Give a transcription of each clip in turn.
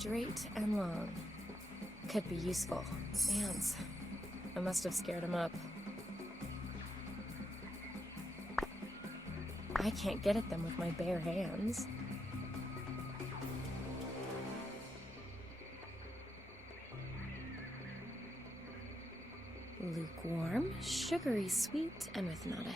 straight and long. Could be useful. Ants. I must have scared him up. I can't get at them with my bare hands. Lukewarm, sugary sweet, and with not a...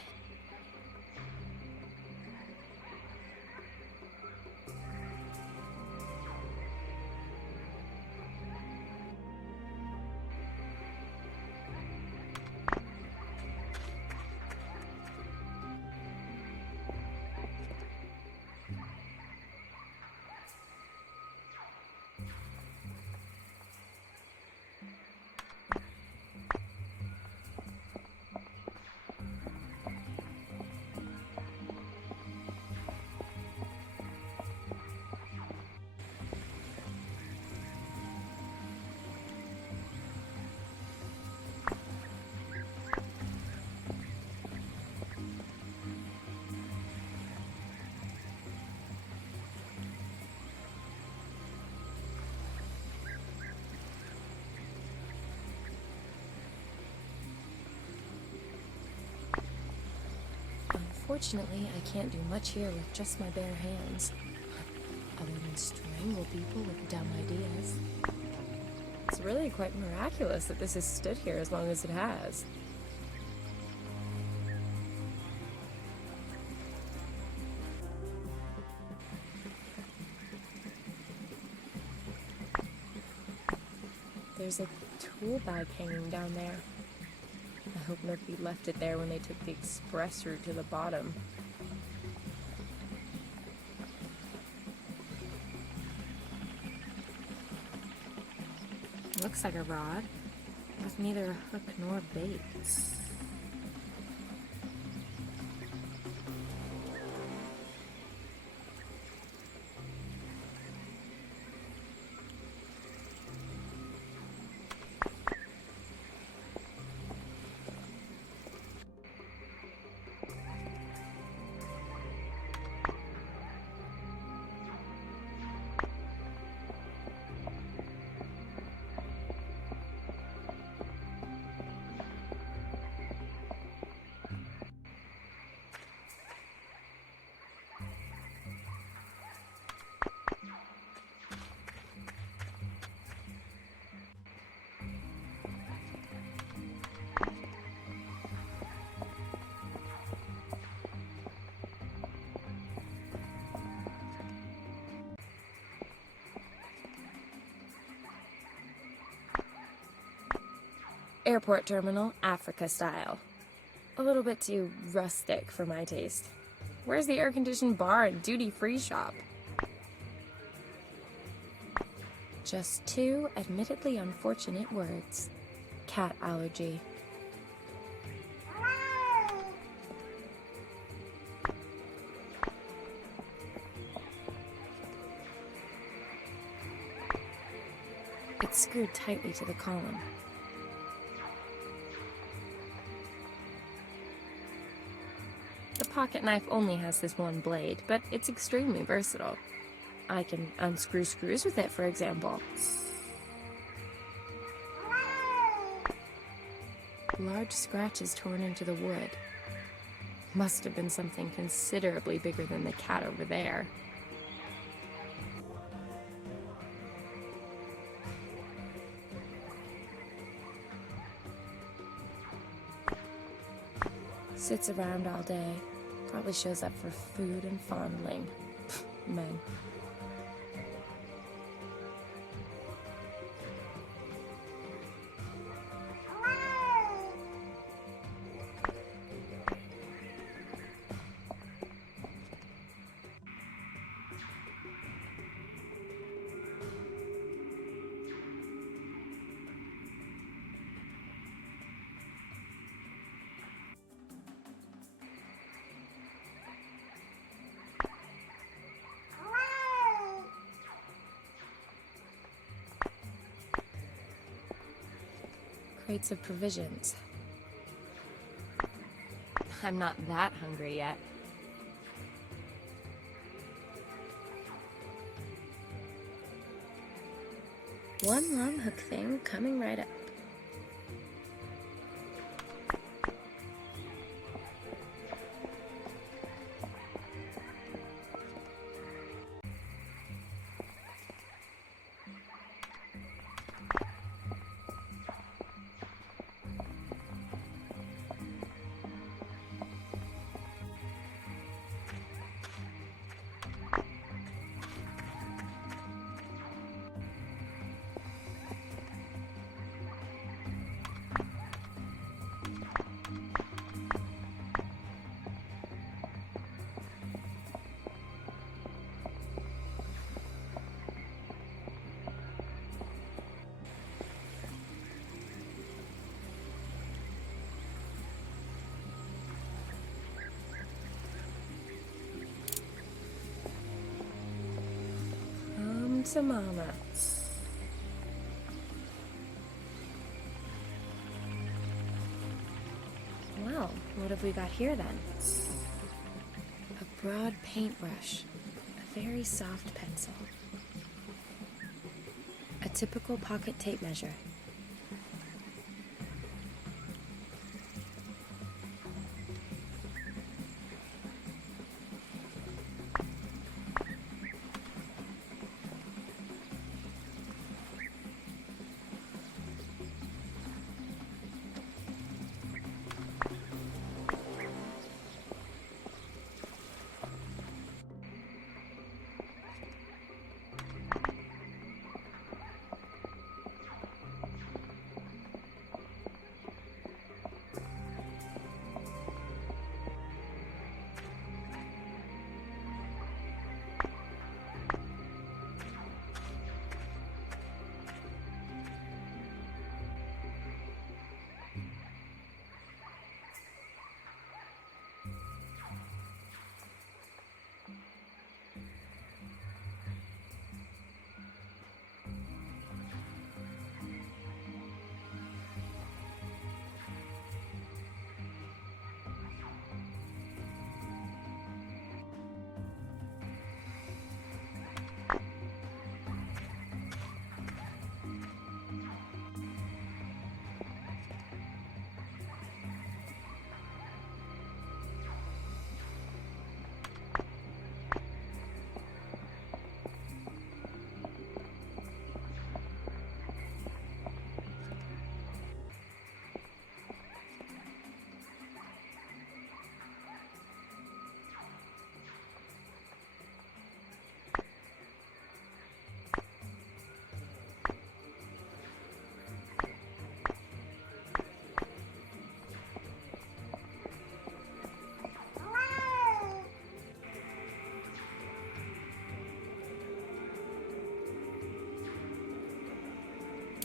Unfortunately, I can't do much here with just my bare hands, other than strangle people with dumb ideas. It's really quite miraculous that this has stood here as long as it has. There's a tool bag hanging down there. I hope nobody left it there when they took the express route to the bottom. Looks like a rod, with neither a hook nor bait. Airport terminal, Africa style. A little bit too rustic for my taste. Where's the air-conditioned bar and duty-free shop? Just two admittedly unfortunate words. Cat allergy. It's screwed tightly to the column. The pocket knife only has this one blade, but it's extremely versatile. I can unscrew screws with it, for example. Large scratches torn into the wood. Must have been something considerably bigger than the cat over there. Sits around all day. Probably shows up for food and fondling. Men. Crates of provisions. I'm not that hungry yet. One long hook thing coming right up. To Mama. Well, what have we got here then? A broad paintbrush, a very soft pencil, a typical pocket tape measure.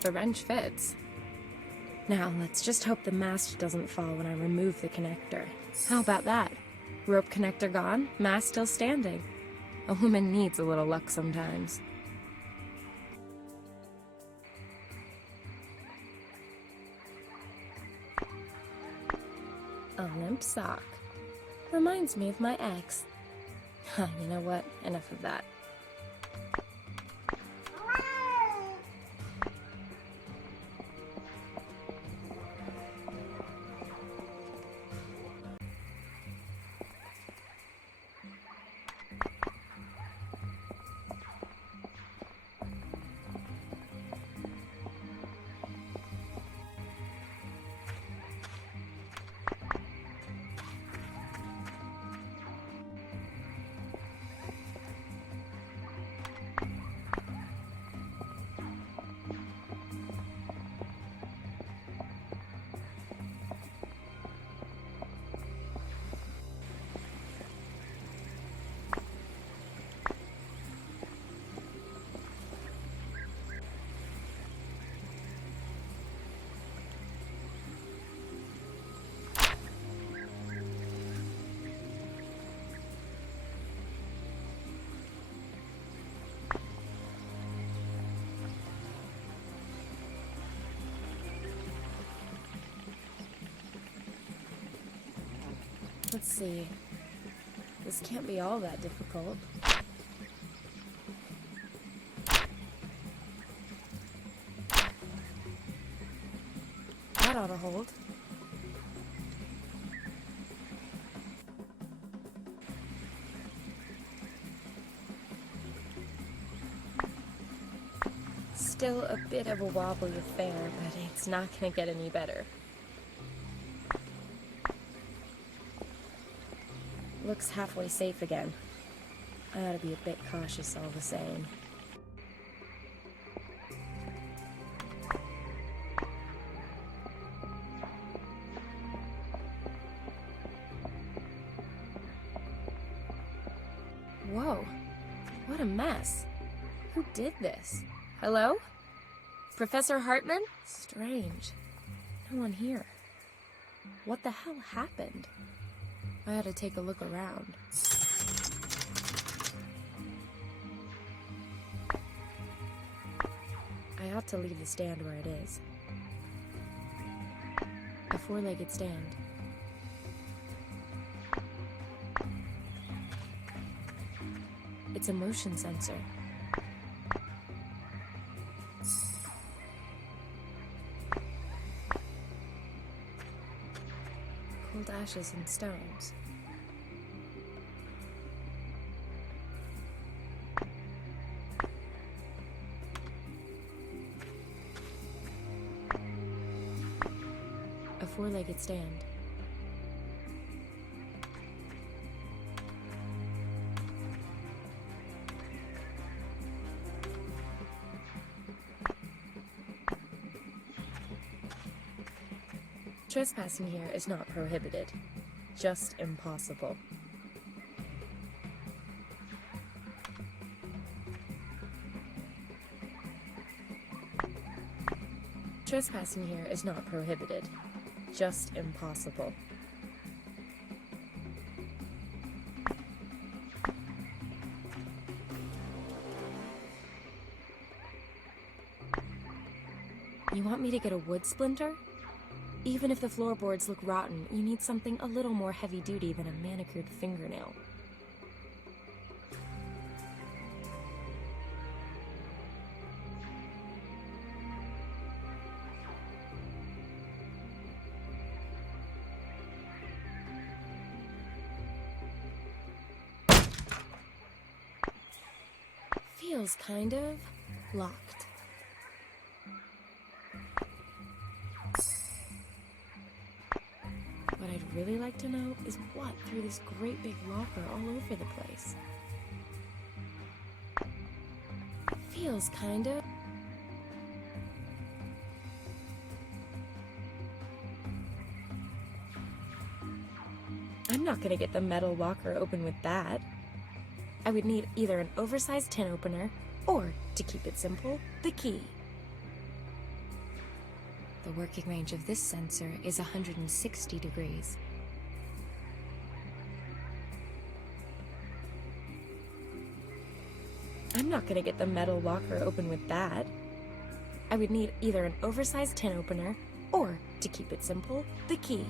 The wrench fits. Now, let's just hope the mast doesn't fall when I remove the connector. How about that? Rope connector gone, mast still standing. A woman needs a little luck sometimes. A limp sock. Reminds me of my ex. You know what? Enough of that. Let's see. This can't be all that difficult. hold. Still a bit of a wobbly affair, but it's not gonna get any better. Looks halfway safe again. I ought to be a bit cautious all the same. Whoa, what a mess. Who did this? Hello? Professor Hartman? Strange. No one here. What the hell happened? I ought to take a look around. I ought to leave the stand where it is. A four-legged stand. It's a motion sensor. Cold ashes and stones. A four-legged stand. Trespassing here is not prohibited, just impossible. Trespassing here is not prohibited, just impossible. You want me to get a wood splinter? Even if the floorboards look rotten, you need something a little more heavy-duty than a manicured fingernail. Feels kind of locked. What I'd really like to know is what threw this great big locker all over the place. Feels kind of... I'm not gonna get the metal locker open with that. I would need either an oversized tin opener, or, to keep it simple, the key. The working range of this sensor is 160 degrees. I'm not gonna get the metal locker open with that. I would need either an oversized tin opener, or, to keep it simple, the key.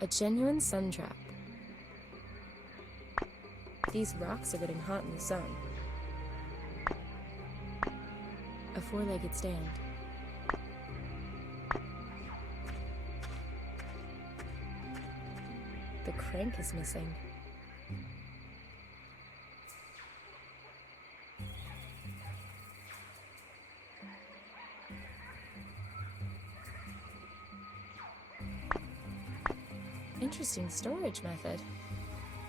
A genuine sun trap. These rocks are getting hot in the sun. A four-legged stand. The crank is missing. Interesting storage method.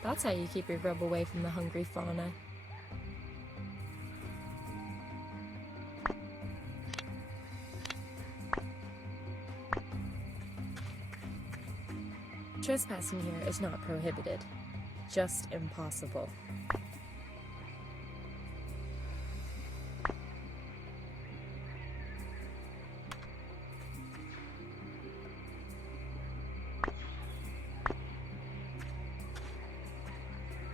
That's how you keep your grub away from the hungry fauna. Trespassing here is not prohibited, just impossible.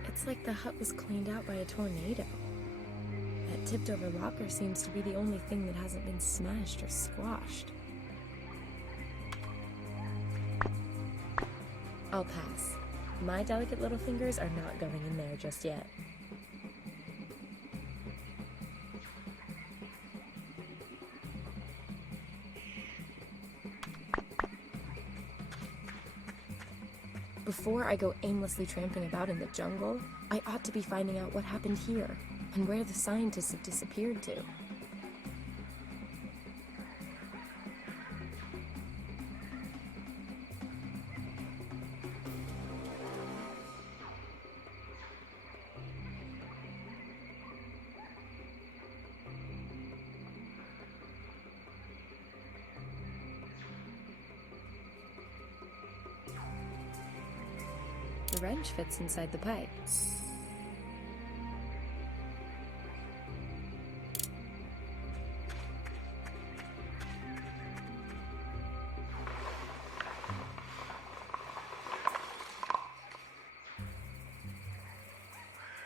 It's like the hut was cleaned out by a tornado. That tipped-over locker seems to be the only thing that hasn't been smashed or squashed. I'll pass. My delicate little fingers are not going in there just yet. Before I go aimlessly tramping about in the jungle, I ought to be finding out what happened here, and where the scientists have disappeared to. The wrench fits inside the pipe.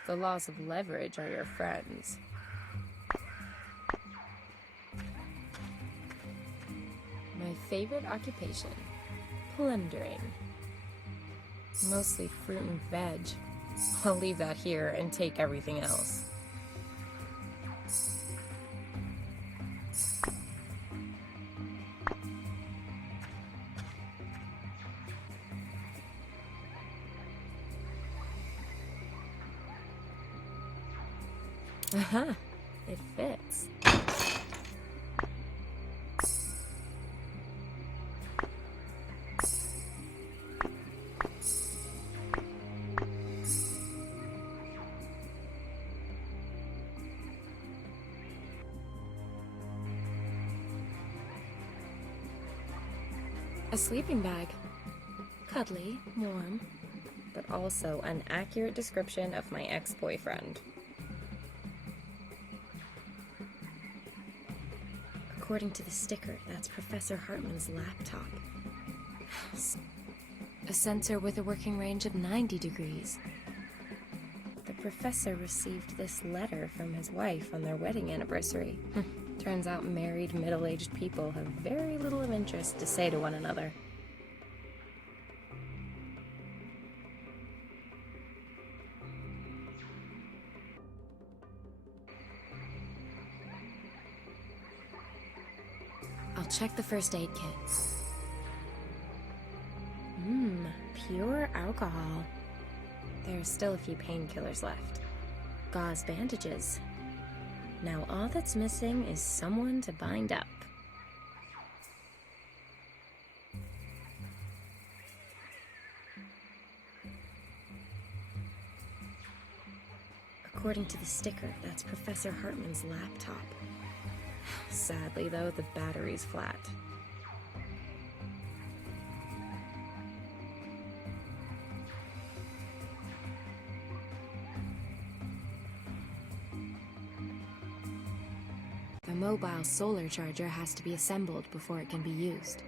The laws of leverage are your friends. My favorite occupation, plundering. Mostly fruit and veg. I'll leave that here and take everything else. Aha! It fits. A sleeping bag. Cuddly, warm, but also an accurate description of my ex-boyfriend. According to the sticker, that's Professor Hartman's laptop. A sensor with a working range of 90 degrees. The professor received this letter from his wife on their wedding anniversary. Turns out married, middle-aged people have very little of interest to say to one another. I'll check the first aid kit. Pure alcohol. There's still a few painkillers left. Gauze bandages. Now all that's missing is someone to bind up. According to the sticker, that's Professor Hartman's laptop. Sadly, though, the battery's flat. The mobile solar charger has to be assembled before it can be used.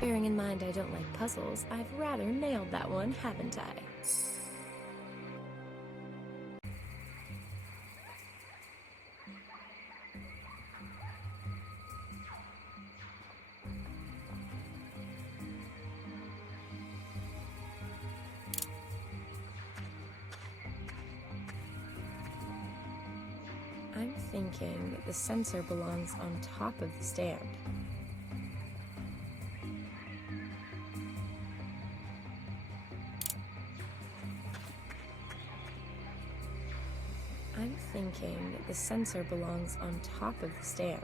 Bearing in mind I don't like puzzles, I've rather nailed that one, haven't I? I'm thinking that the sensor belongs on top of the stand. I'm thinking that the sensor belongs on top of the stand.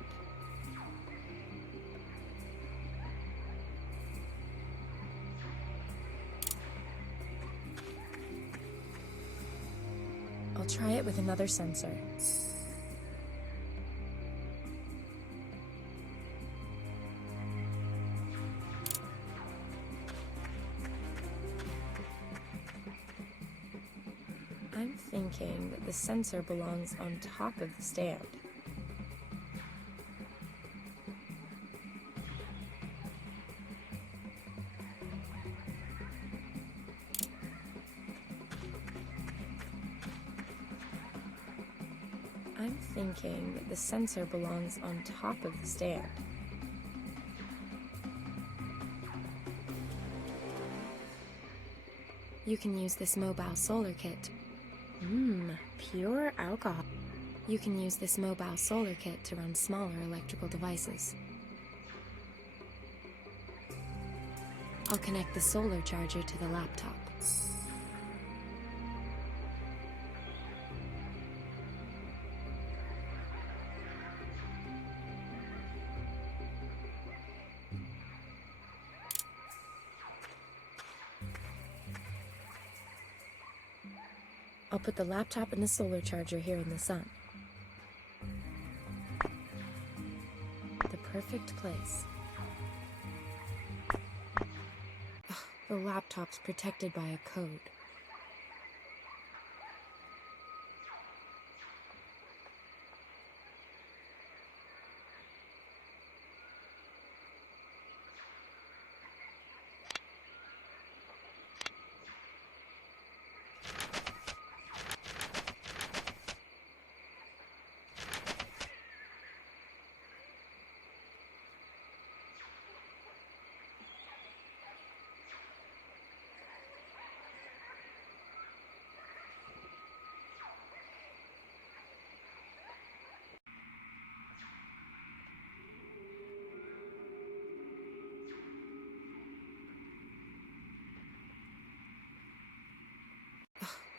I'll try it with another sensor. I'm thinking that the sensor belongs on top of the stand. I'm thinking that the sensor belongs on top of the stand. You can use this mobile solar kit. Pure alcohol. You can use this mobile solar kit to run smaller electrical devices. I'll connect the solar charger to the laptop. I'll put the laptop and the solar charger here in the sun. The perfect place. The laptop's protected by a code.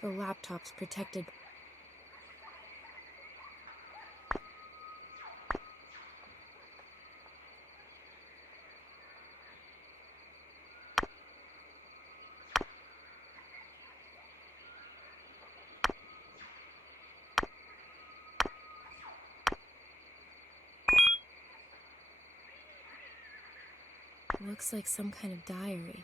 The laptop's protected. Looks like some kind of diary.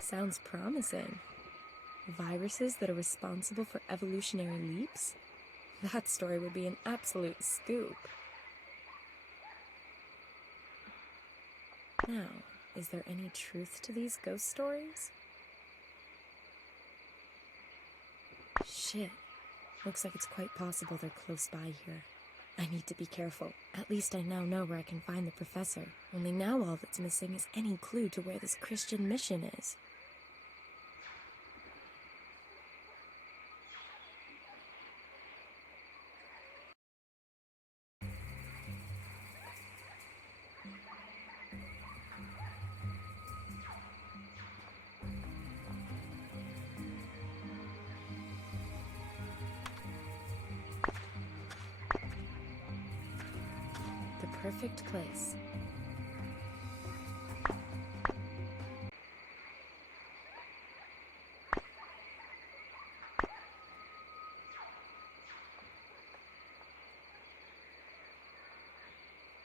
Sounds promising. Viruses that are responsible for evolutionary leaps? That story would be an absolute scoop. Now, is there any truth to these ghost stories? Shit. Looks like it's quite possible they're close by here. I need to be careful. At least I now know where I can find the professor. Only now all that's missing is any clue to where this Christian mission is. The perfect place.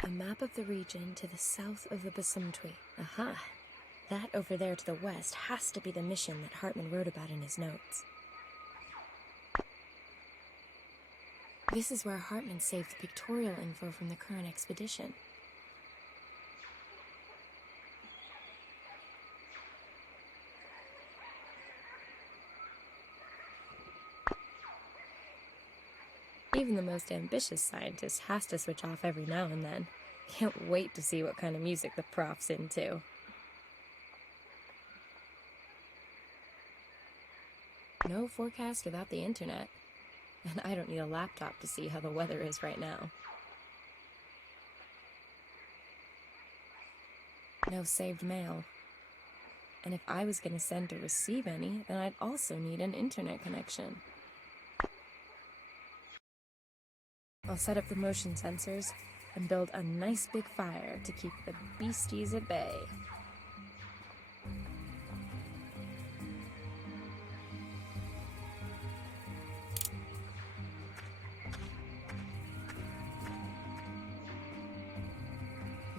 A map of the region to the south of the Basumtwi. Aha! That over there to the west has to be the mission that Hartman wrote about in his notes. This is where Hartman saved the pictorial info from the current expedition. Even the most ambitious scientist has to switch off every now and then. Can't wait to see what kind of music the prof's into. No forecast without the internet. And I don't need a laptop to see how the weather is right now. No saved mail. And if I was going to send or receive any, then I'd also need an internet connection. I'll set up the motion sensors and build a nice big fire to keep the beasties at bay.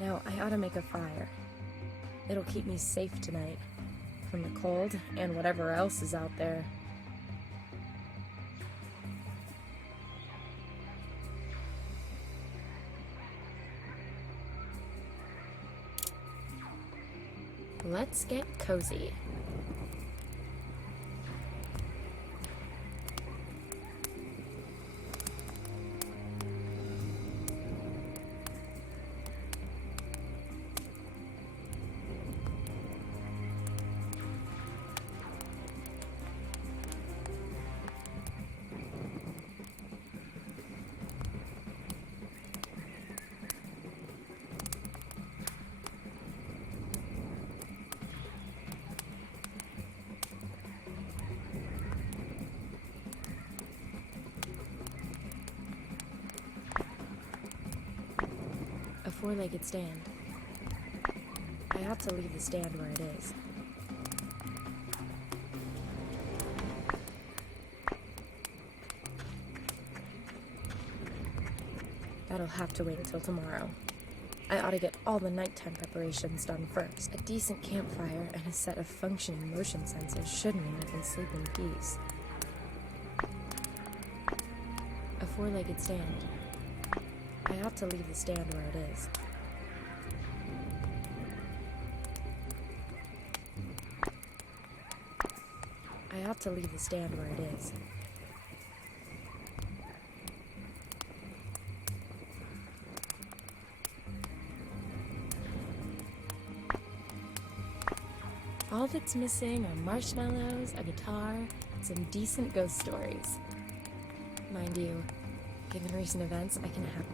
Now I ought to make a fire. It'll keep me safe tonight, from the cold and whatever else is out there. Let's get cozy. A four-legged stand. I ought to leave the stand where it is. That'll have to wait until tomorrow. I ought to get all the nighttime preparations done first. A decent campfire and a set of functioning motion sensors should mean I can sleep in peace. A four-legged stand. I ought to leave the stand where it is. I ought to leave the stand where it is. All that's missing are marshmallows, a guitar, and some decent ghost stories. Mind you, given recent events, I can have...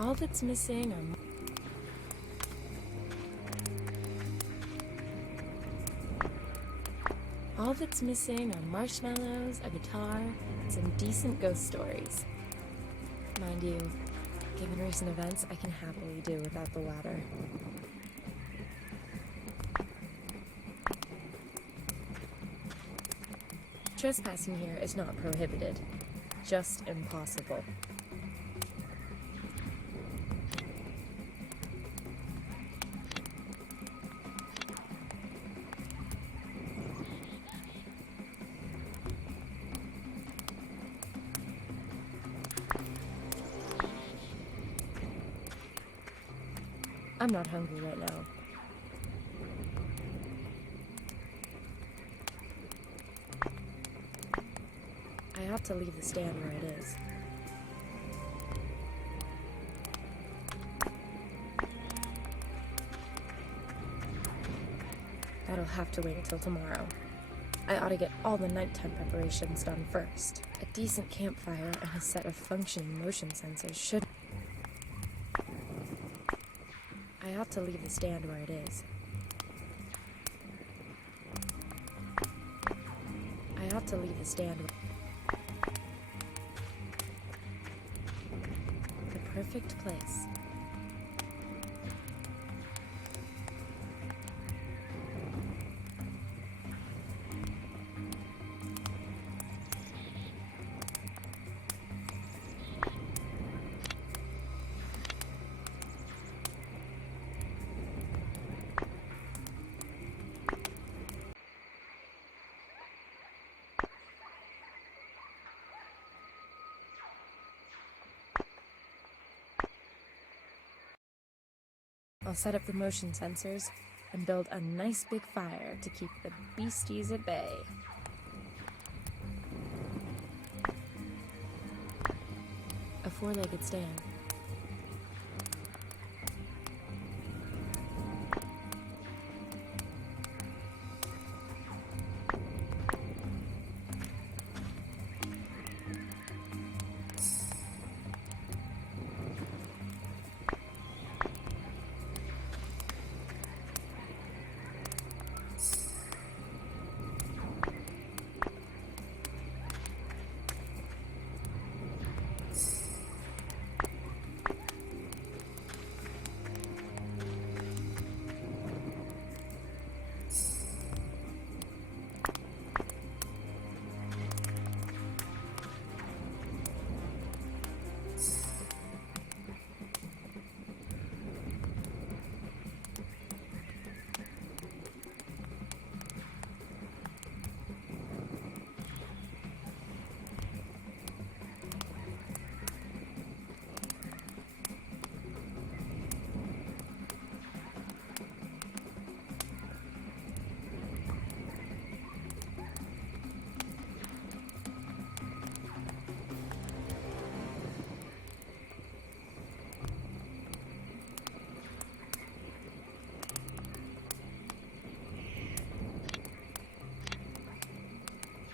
All that's missing are... All that's missing are marshmallows, a guitar, and some decent ghost stories. Mind you, given recent events, I can happily do without the latter. Trespassing here is not prohibited, just impossible. I'm not hungry right now. I ought to leave the stand where it is. That'll have to wait until tomorrow. I ought to get all the nighttime preparations done first. A decent campfire and a set of functioning motion sensors should... I ought to leave the stand where it is. I ought to leave the stand where... The perfect place. I'll set up the motion sensors and build a nice big fire to keep the beasties at bay. A four-legged stand.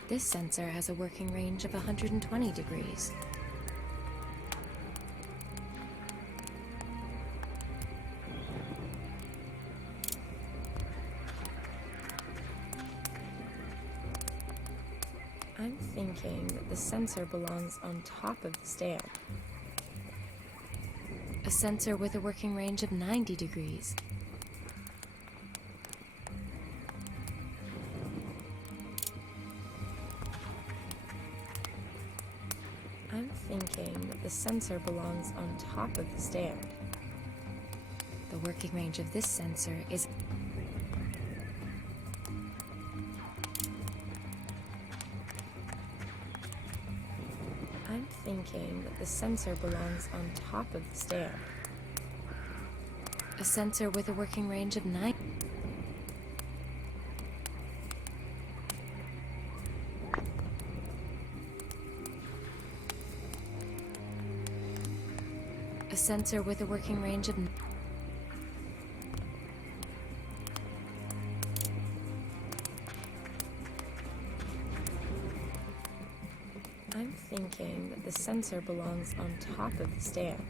This sensor has a working range of 120 degrees. I'm thinking that the sensor belongs on top of the stand. A sensor with a working range of 90 degrees. I'm thinking that the sensor belongs on top of the stand. The working range of this sensor is... I'm thinking that the sensor belongs on top of the stand. A sensor with a working range of 9... A sensor with a working range of... I'm thinking that the sensor belongs on top of the stand.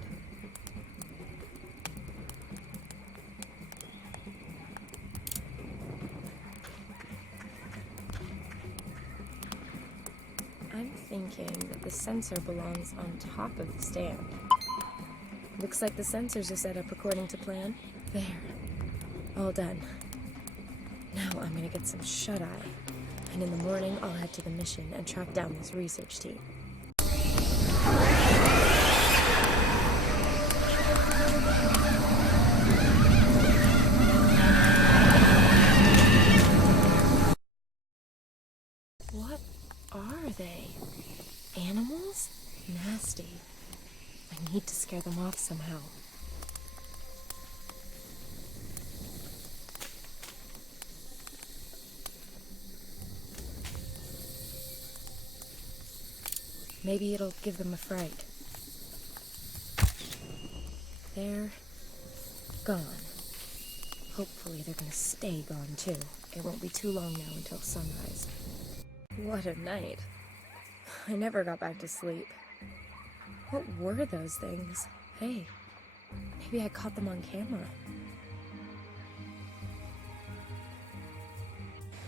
I'm thinking that the sensor belongs on top of the stand. Looks like the sensors are set up according to plan. There. All done. Now I'm gonna get some shut-eye. And in the morning, I'll head to the mission and track down this research team. What are they? Animals? Nasty. I need to scare them off somehow. Maybe it'll give them a fright. They're gone. Hopefully they're gonna stay gone too. It won't be too long now until sunrise. What a night. I never got back to sleep. What were those things? Hey, maybe I caught them on camera.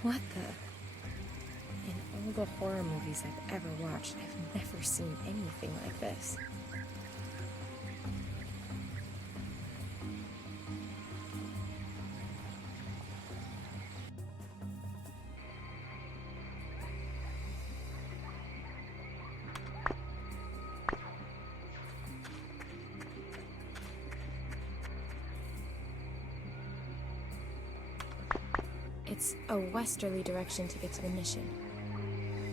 What the? In all the horror movies I've ever watched, I've never seen anything like this. It's a westerly direction to get to the mission.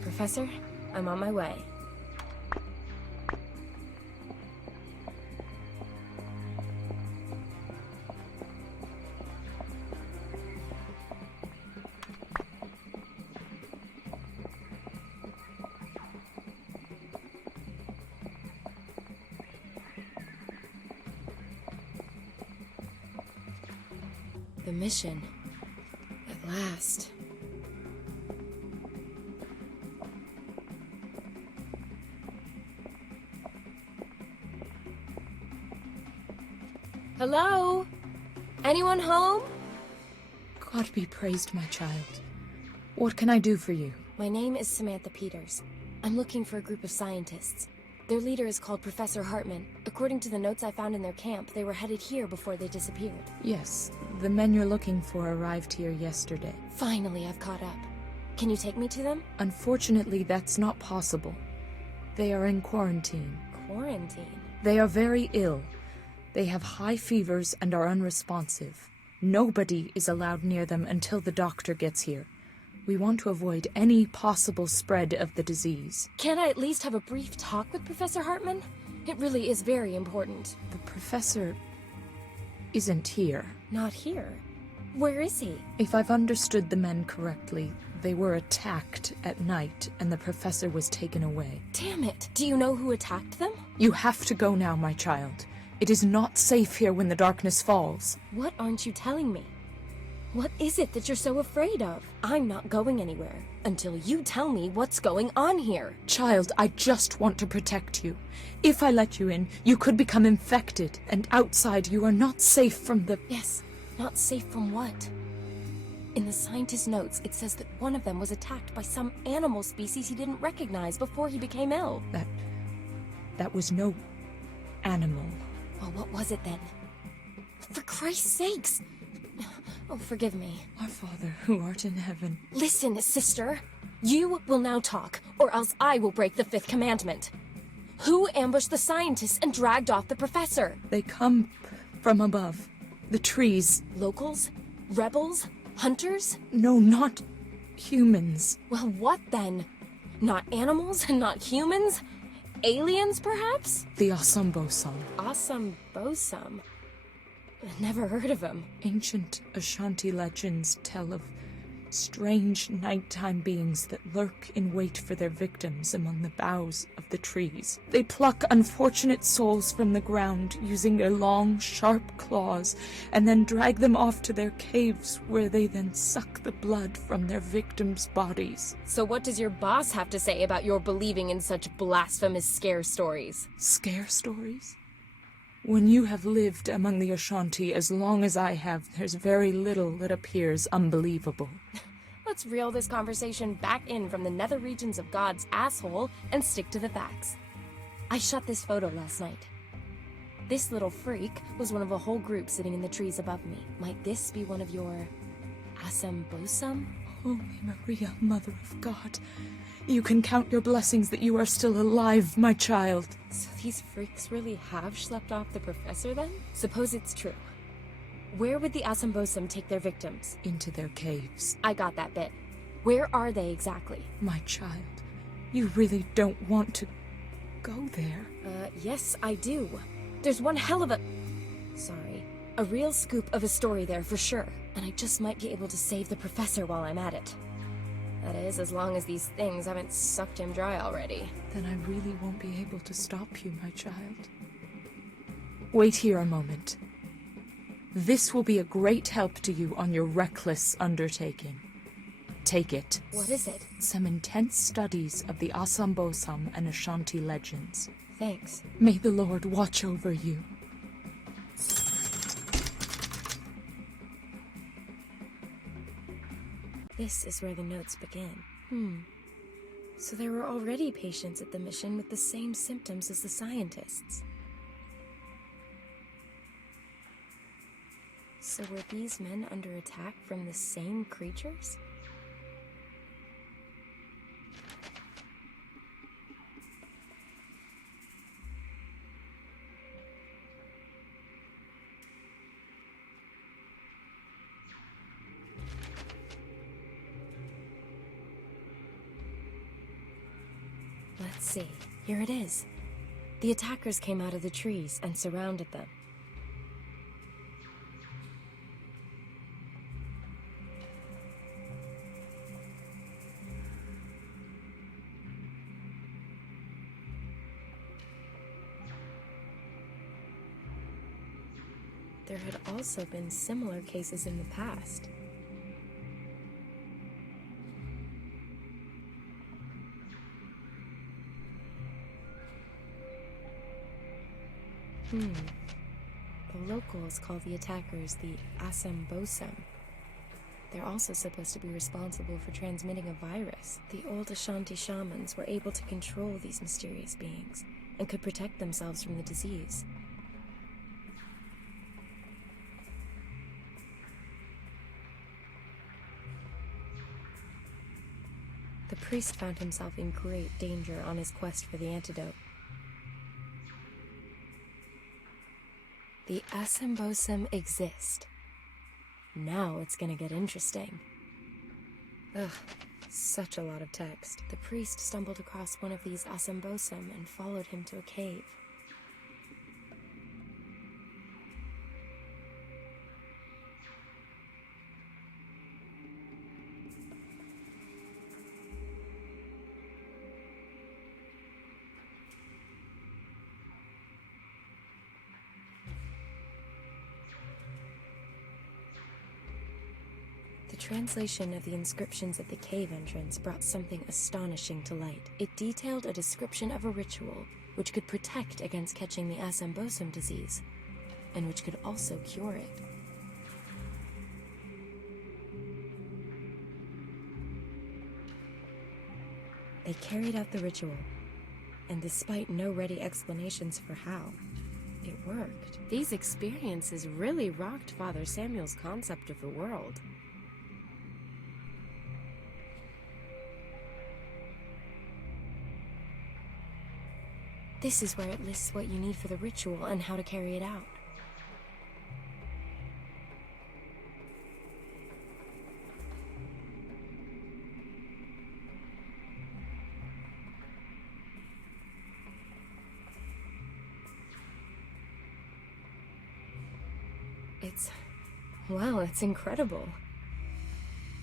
Professor, I'm on my way. the mission. At last. Hello? Anyone home? God be praised, my child. What can I do for you? My name is Samantha Peters. I'm looking for a group of scientists. Their leader is called Professor Hartman. According to the notes I found in their camp, they were headed here before they disappeared. Yes, the men you're looking for arrived here yesterday. Finally, I've caught up. Can you take me to them? Unfortunately, that's not possible. They are in quarantine. Quarantine? They are very ill. They have high fevers and are unresponsive. Nobody is allowed near them until the doctor gets here. We want to avoid any possible spread of the disease. Can't I at least have a brief talk with Professor Hartman? It really is very important. The professor isn't here. Not here? Where is he? If I've understood the men correctly, they were attacked at night and the professor was taken away. Damn it! Do you know who attacked them? You have to go now, my child. It is not safe here when the darkness falls. What aren't you telling me? What is it that you're so afraid of? I'm not going anywhere until you tell me what's going on here. Child, I just want to protect you. If I let you in, you could become infected, and outside you are not safe from the... Yes, not safe from what? In the scientist's notes, it says that one of them was attacked by some animal species he didn't recognize before he became ill. That was no animal. Well, what was it then? For Christ's sakes! Oh, forgive me. Our Father, who art in heaven. Listen, sister. You will now talk, or else I will break the fifth commandment. Who ambushed the scientists and dragged off the professor? They come from above. The trees. Locals? Rebels? Hunters? No, not humans. Well, what then? Not animals? Not humans? Aliens, perhaps? The Asambosam. Asambosam? Never heard of him. Ancient Ashanti legends tell of strange nighttime beings that lurk in wait for their victims among the boughs of the trees. They pluck unfortunate souls from the ground using their long, sharp claws and then drag them off to their caves where they then suck the blood from their victims' bodies. So what does your boss have to say about your believing in such blasphemous scare stories? Scare stories? When you have lived among the Ashanti as long as I have, there's very little that appears unbelievable. Let's reel this conversation back in from the nether regions of God's asshole and stick to the facts. I shot this photo last night. This little freak was one of a whole group sitting in the trees above me. Might this be one of your Asambosam? Holy Maria, Mother of God, you can count your blessings that you are still alive, my child. So these freaks really have schlepped off the professor then? Suppose it's true. Where would the Asambosam take their victims? Into their caves. I got that bit. Where are they exactly? My child, you really don't want to go there. Yes, I do. There's one hell of a... Sorry. A real scoop of a story there for sure. And I just might be able to save the professor while I'm at it. That is, as long as these things haven't sucked him dry already. Then I really won't be able to stop you, my child. Wait here a moment. This will be a great help to you on your reckless undertaking. Take it. What is it? Some intense studies of the Asambosam and Ashanti legends. Thanks. May the Lord watch over you. This is where the notes begin. So there were already patients at the mission with the same symptoms as the scientists. So were these men under attack from the same creatures? Let's see. Here it is. The attackers came out of the trees and surrounded them. there had also been similar cases in the past. The locals call the attackers the Asambosum. They're also supposed to be responsible for transmitting a virus. The old Ashanti shamans were able to control these mysterious beings and could protect themselves from the disease. The priest found himself in great danger on his quest for the antidote. The Asambosum exist. Now it's gonna get interesting. Ugh, such a lot of text. The priest stumbled across one of these Asambosum and followed him to a cave. The translation of the inscriptions at the cave entrance brought something astonishing to light. It detailed a description of a ritual which could protect against catching the Asambosum disease, and which could also cure it. They carried out the ritual, and despite no ready explanations for how, it worked. These experiences really rocked Father Samuel's concept of the world. This is where it lists what you need for the ritual and how to carry it out. It's incredible.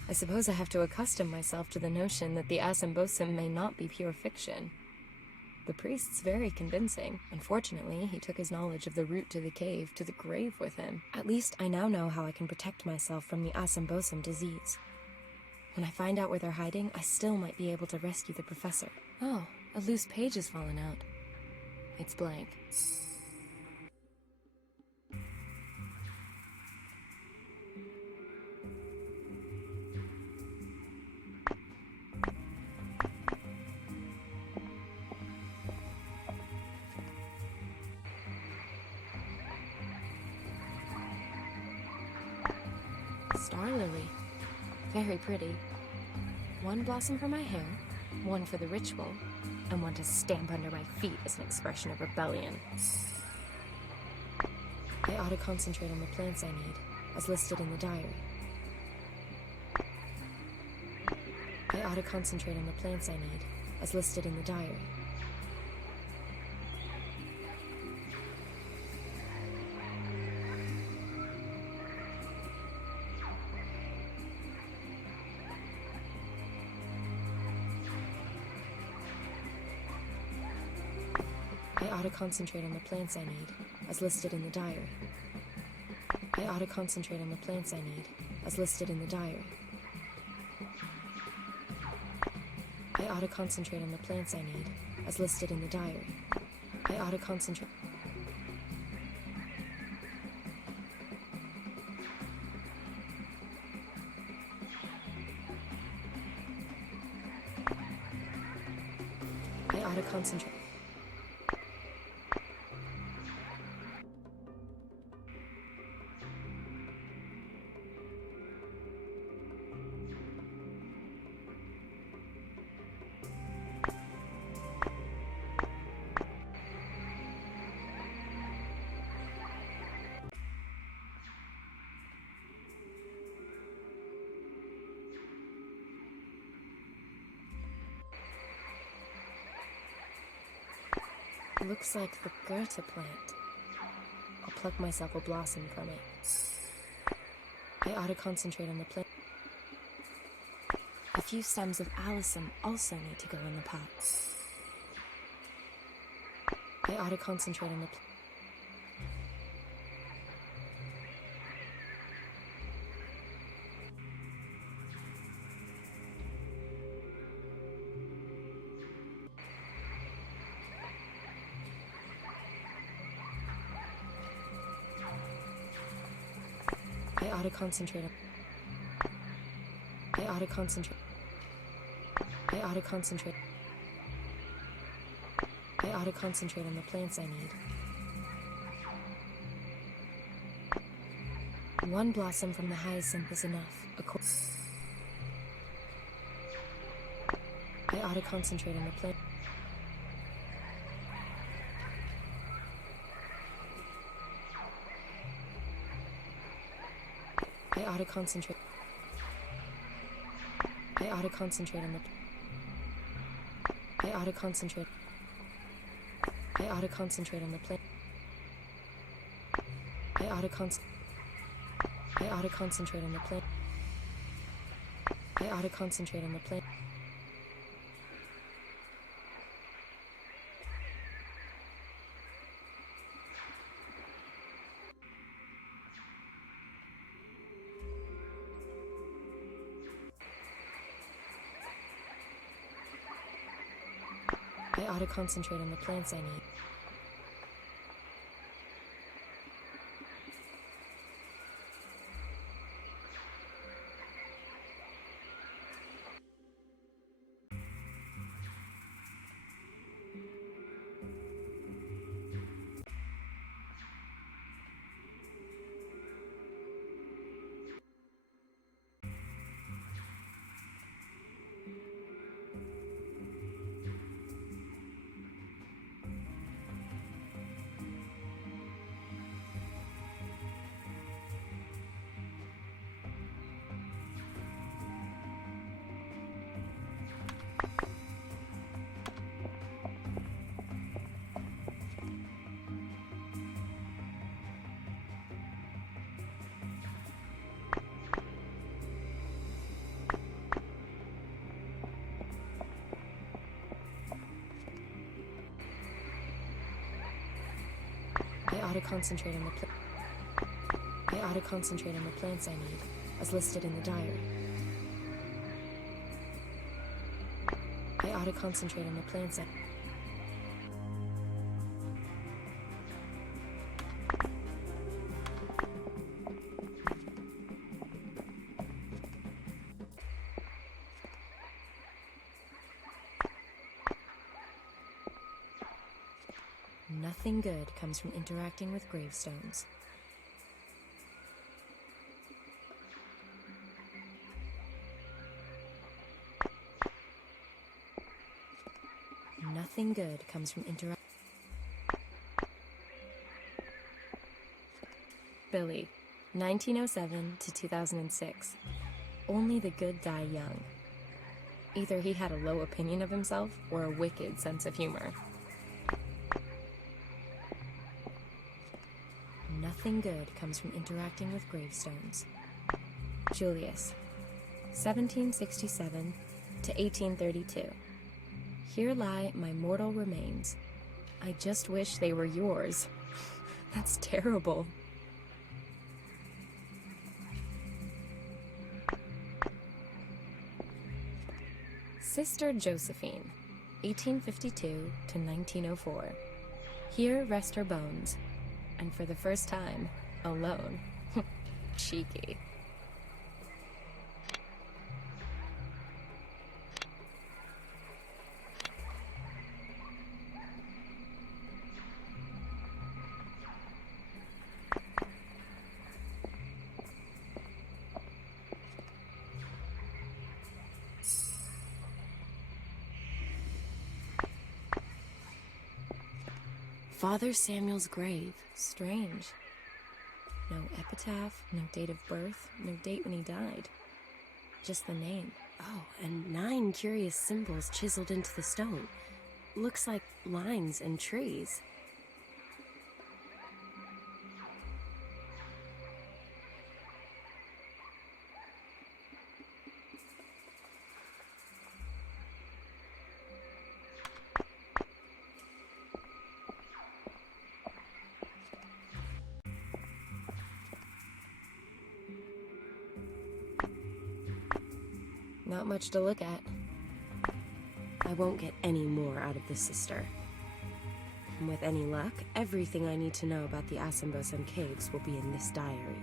I suppose I have to accustom myself to the notion that the Asambosum may not be pure fiction. The priest's very convincing. Unfortunately, he took his knowledge of the route to the cave to the grave with him. At least I now know how I can protect myself from the Asambosum disease. When I find out where they're hiding, I still might be able to rescue the professor. Oh, a loose page has fallen out. It's blank. Star lily. Very pretty. One blossom for my hair, one for the ritual, and one to stamp under my feet as an expression of rebellion. I ought to concentrate on the plants I need, as listed in the diary. I ought to concentrate on the plants I need, as listed in the diary. I ought to concentrate on the plants I need, as listed in the diary. I ought to concentrate on the plants I need, as listed in the diary. I ought to concentrate on the plants I need, as listed in the diary. I ought to concentrate. I ought to concentrate. Looks like the Goethe plant. I'll pluck myself a blossom from it. I ought to concentrate on the plant. A few stems of alyssum also need to go in the pot. I ought to concentrate on the I ought to concentrate on... I ought to concentrate. I ought to concentrate. I ought to concentrate on the plants I need. One blossom from the hyacinth is enough. I ought to concentrate on the plant. I ought to concentrate. I ought to concentrate on the... I ought to concentrate. I ought to concentrate on the plant. I ought to I ought to concentrate on the plant. I ought to concentrate on the plant. I ought to concentrate on the plants I need. I ought to concentrate on the I ought to concentrate on the plants I need, as listed in the diary. I ought to concentrate on the plants I... Nothing good comes from interacting with gravestones. Nothing good comes from interacting. Billy, 1907 to 2006. Only the good die young. Either he had a low opinion of himself or a wicked sense of humor. Nothing good comes from interacting with gravestones. Julius, 1767 to 1832. Here lie my mortal remains. I just wish they were yours. That's terrible. Sister Josephine, 1852 to 1904. Here rest her bones. And for the first time, alone. Cheeky. Father Samuel's grave. Strange. No epitaph, no date of birth, no date when he died. Just the name. Oh, and 9 curious symbols chiseled into the stone. Looks like lines and trees. Not much to look at. I won't get any more out of this sister. And with any luck, everything I need to know about the Asimbosan caves will be in this diary.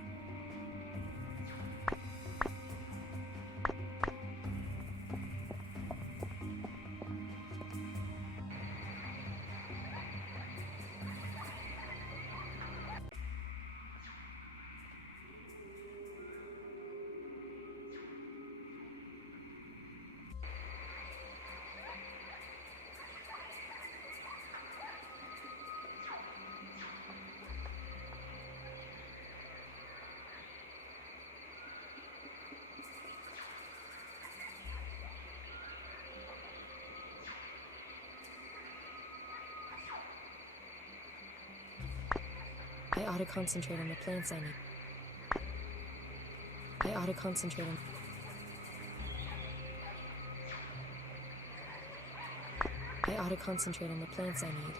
I ought to concentrate on the plants I need. I ought to concentrate on... I ought to concentrate on the plants I need.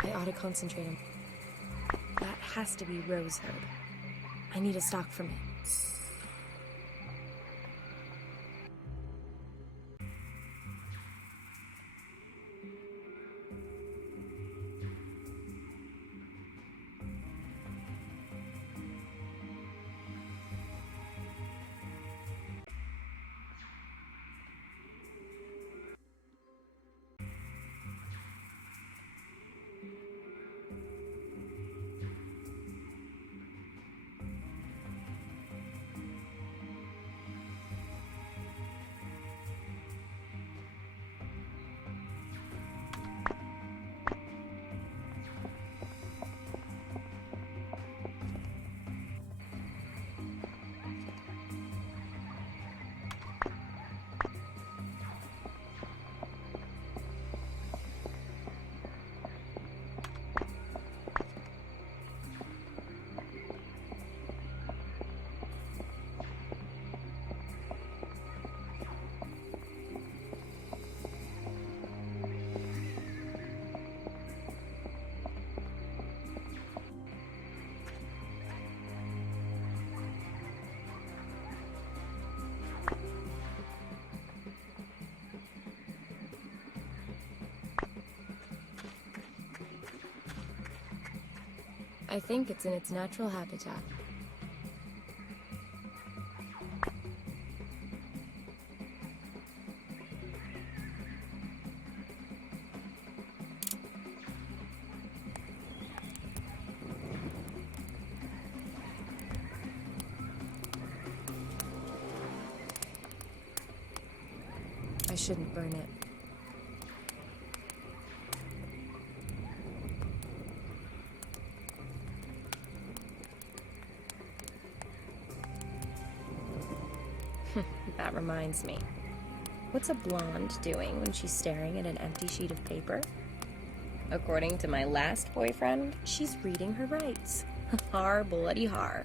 I ought to concentrate on... That has to be rose herb. I need a stock from it. I think it's in its natural habitat. I shouldn't burn it. That reminds me. What's a blonde doing when she's staring at an empty sheet of paper? According to my last boyfriend, she's reading her rights. Har bloody har.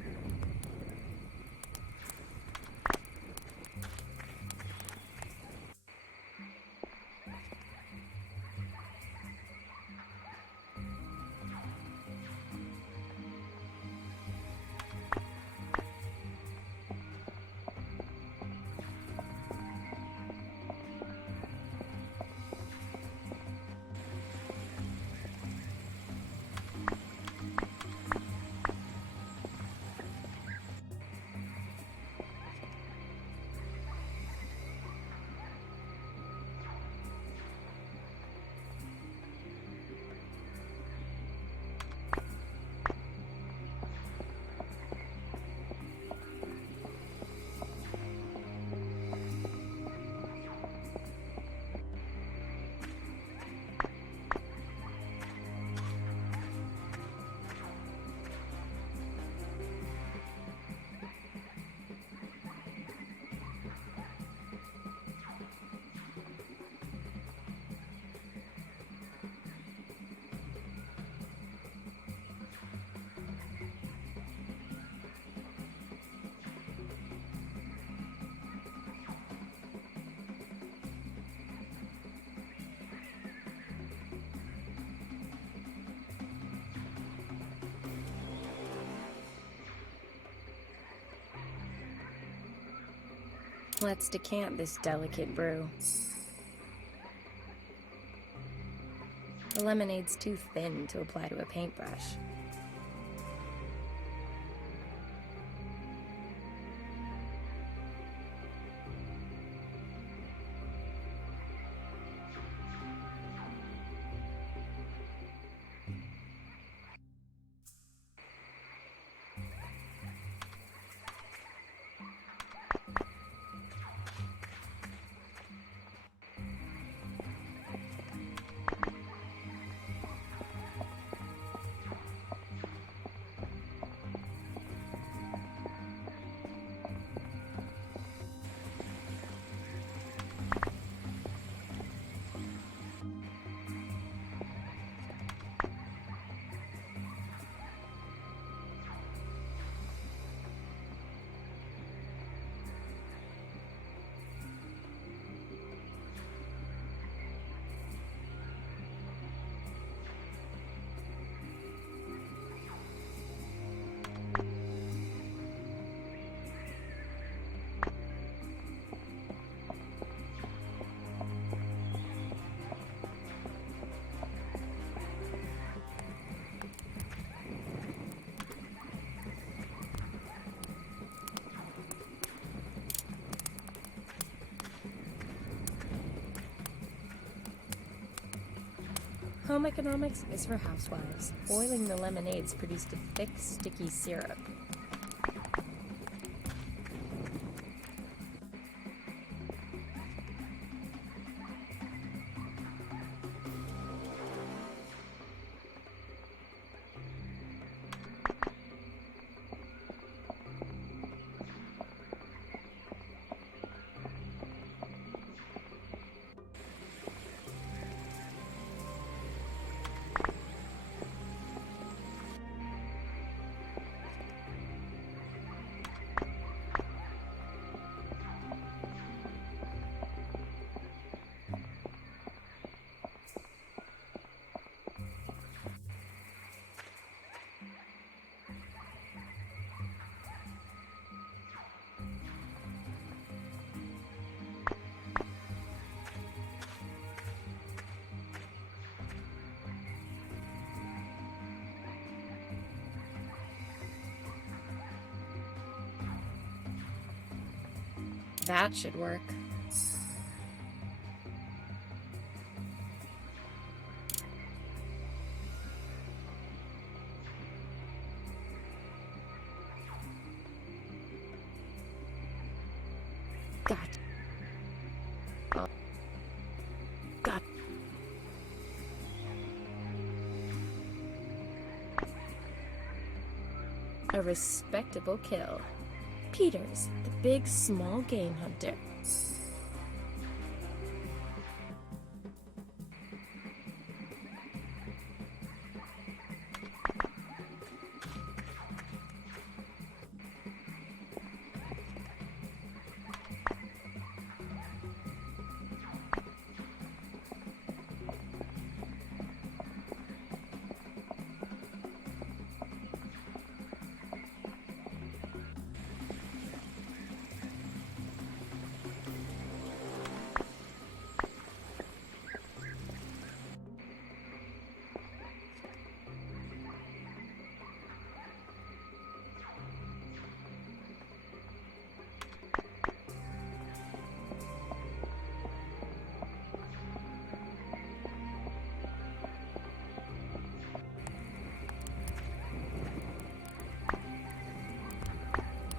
Let's decant this delicate brew. The lemonade's too thin to apply to a paintbrush. Home economics is for housewives. Boiling the lemonades produced a thick, sticky syrup. That should work. Got. Got. A respectable kill. Peters, the big small game hunter.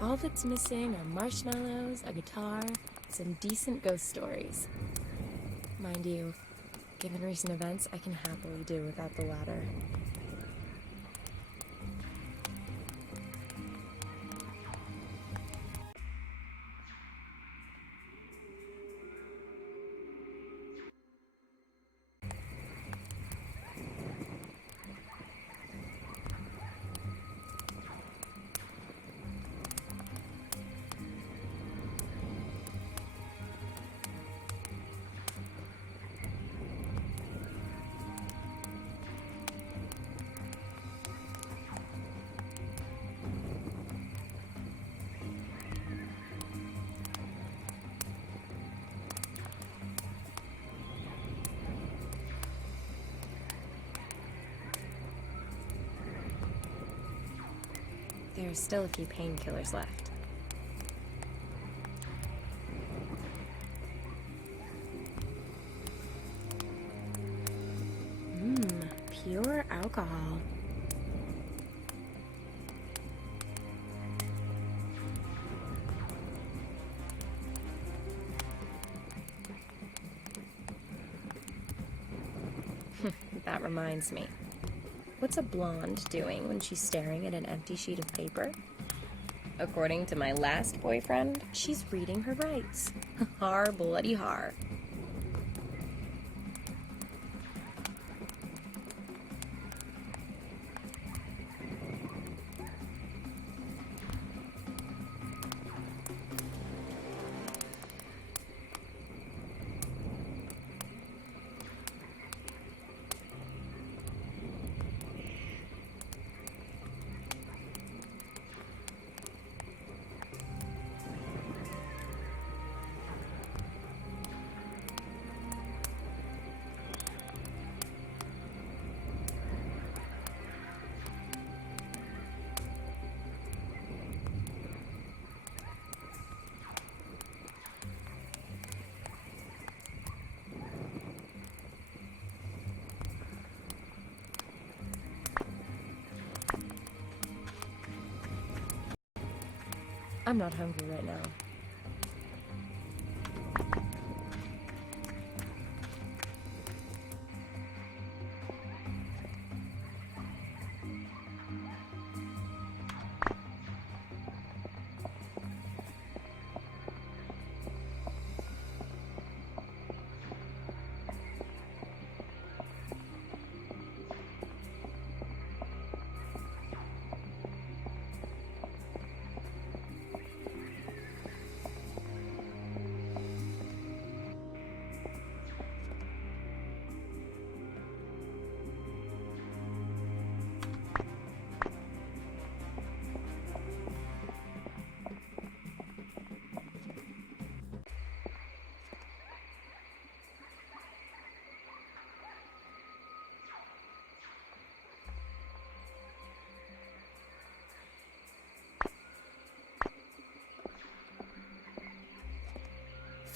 All that's missing are marshmallows, a guitar, some decent ghost stories. Mind you, given recent events, I can happily do without the latter. There's still a few painkillers left. Pure alcohol. That reminds me. What's a blonde doing when she's staring at an empty sheet of paper? According to my last boyfriend, she's reading her rights. Har bloody har. I'm not hungry right now.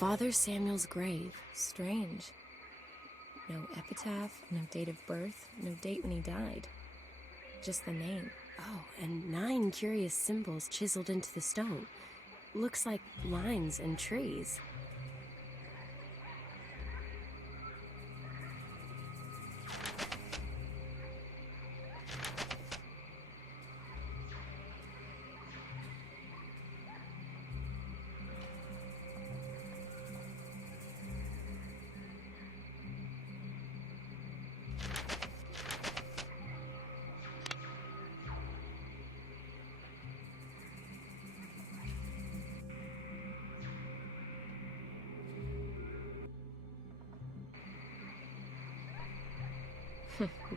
Father Samuel's grave. Strange. No epitaph, no date of birth, no date when he died. Just the name. Oh, and 9 curious symbols chiseled into the stone. Looks like lines and trees.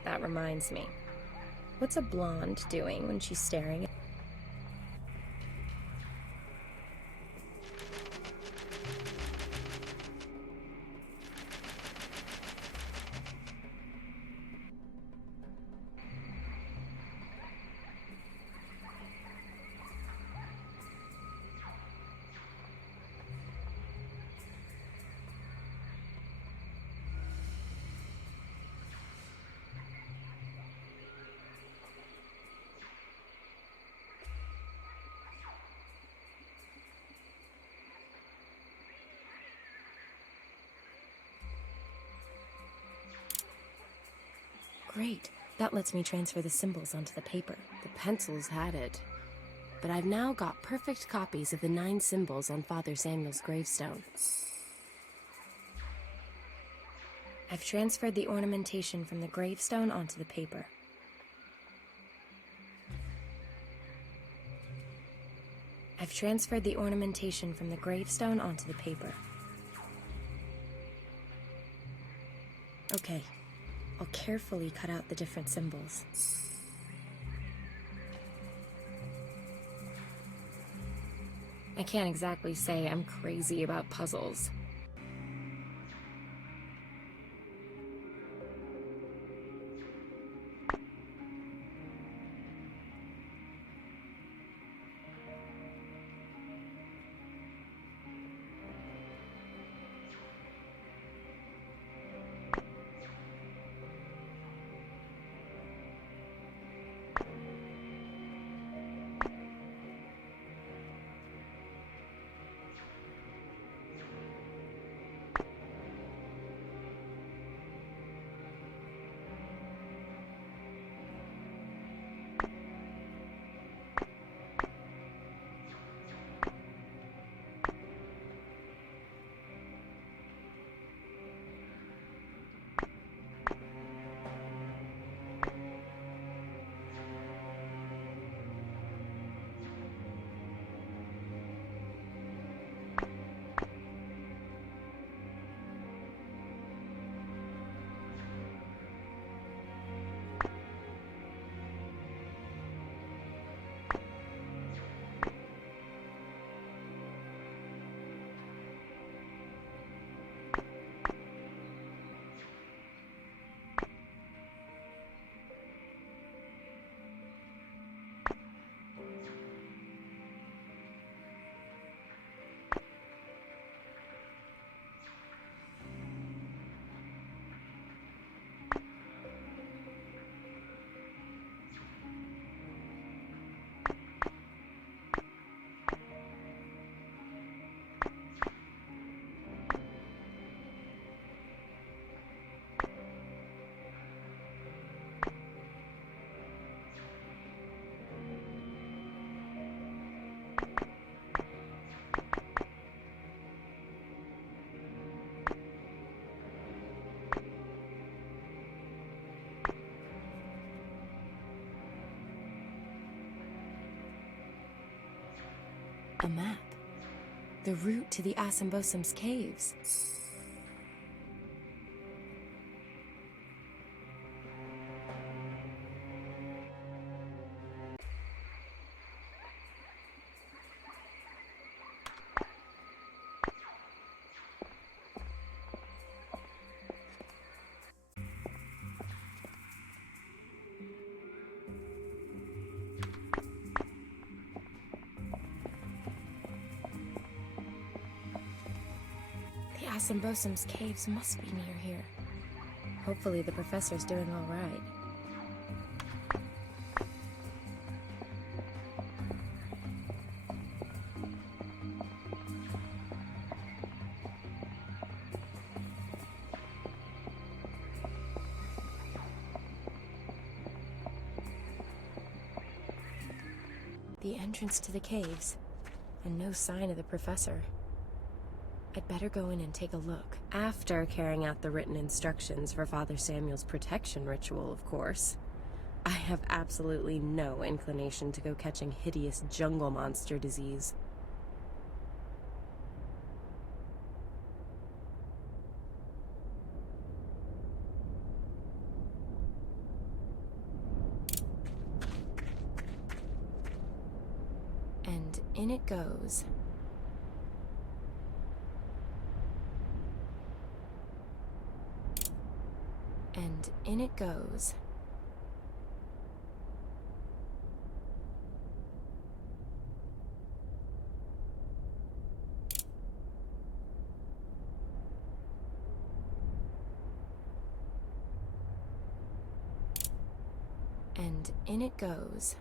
That reminds me. What's a blonde doing when she's staring at... Great. That lets me transfer the symbols onto the paper. The pencils had it. But I've now got perfect copies of the 9 symbols on Father Samuel's gravestone. I've transferred the ornamentation from the gravestone onto the paper. I've transferred the ornamentation from the gravestone onto the paper. Okay. I'll carefully cut out the different symbols. I can't exactly say I'm crazy about puzzles. A map. The route to the Asymbosum's caves. The Asymbosum's caves must be near here. Hopefully the professor's doing all right. The entrance to the caves, and no sign of the professor. I'd better go in and take a look. After carrying out the written instructions for Father Samuel's protection ritual, of course. I have absolutely no inclination to go catching hideous jungle monster disease. And in it goes. And in it goes. And in it goes.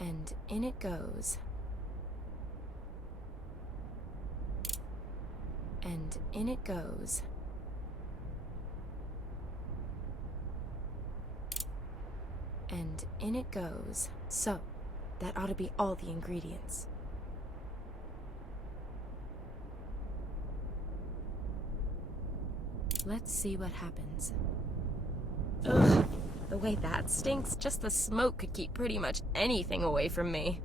And in it goes. And in it goes. And in it goes. So, that ought to be all the ingredients. Let's see what happens. Ugh. The way that stinks, just the smoke could keep pretty much anything away from me.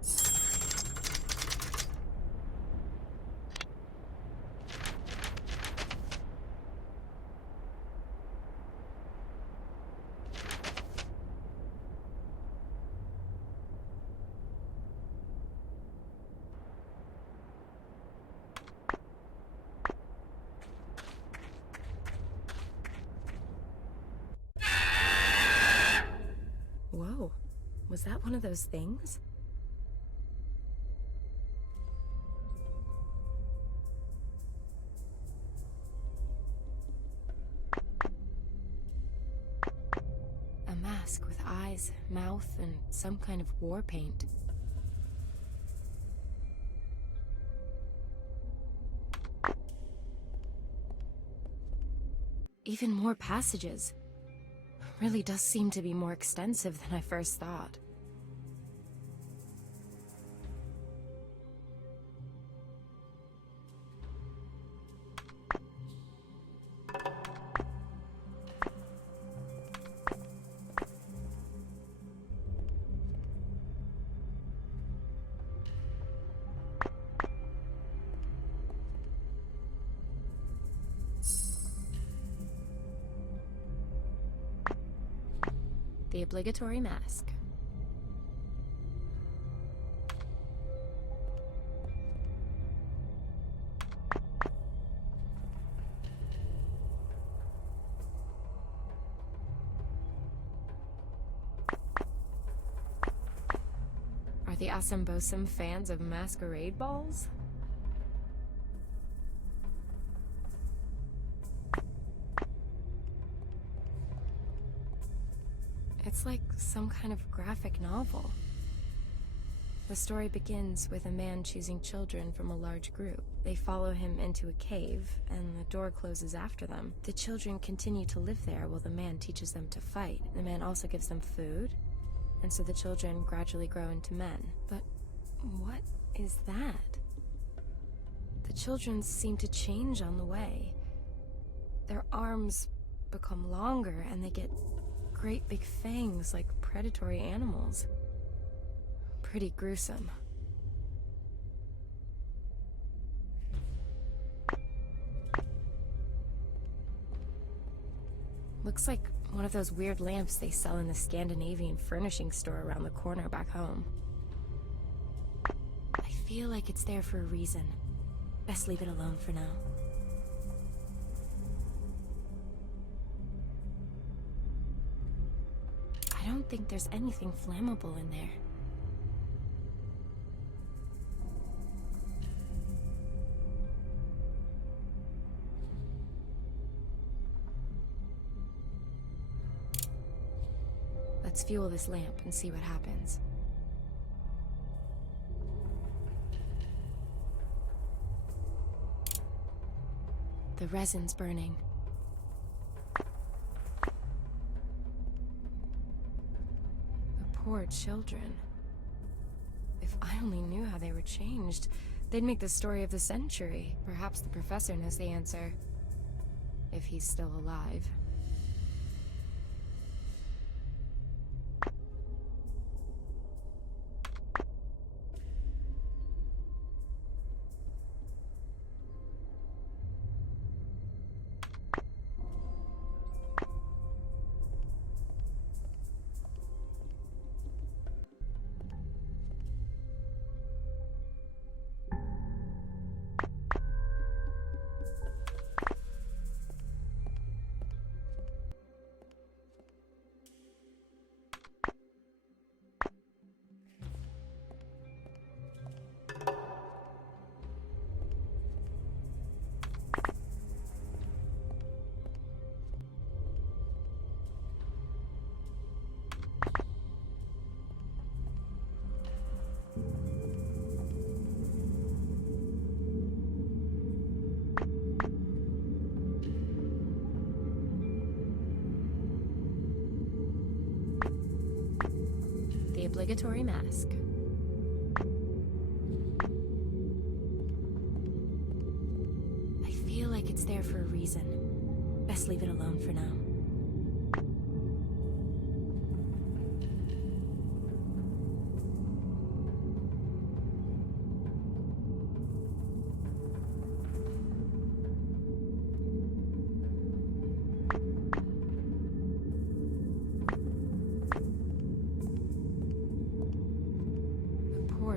Whoa, was that one of those things? A mask with eyes, mouth, and some kind of war paint. Even more passages. Really does seem to be more extensive than I first thought. The obligatory mask. Are the Asymbosum fans of masquerade balls? It's like some kind of graphic novel. The story begins with a man choosing children from a large group. They follow him into a cave, and the door closes after them. The children continue to live there while the man teaches them to fight. The man also gives them food, and so the children gradually grow into men. But what is that? The children seem to change on the way. Their arms become longer and they get great big fangs like predatory animals. Pretty gruesome. Looks like one of those weird lamps they sell in the Scandinavian furnishing store around the corner back home. I feel like it's there for a reason. Best leave it alone for now. I don't think there's anything flammable in there. Let's fuel this lamp and see what happens. The resin's burning. The poor children. If I only knew how they were changed, they'd make the story of the century. Perhaps the professor knows the answer. If he's still alive. The obligatory mask. I feel like it's there for a reason. Best leave it alone for now.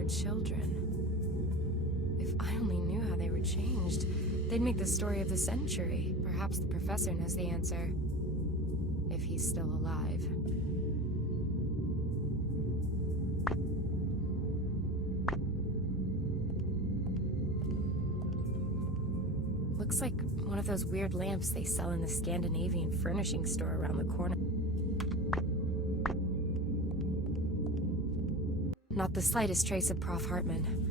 Children. If I only knew how they were changed, they'd make the story of the century. Perhaps the professor knows the answer. If he's still alive. Looks like one of those weird lamps they sell in the Scandinavian furnishing store around the corner. Not the slightest trace of Prof. Hartman.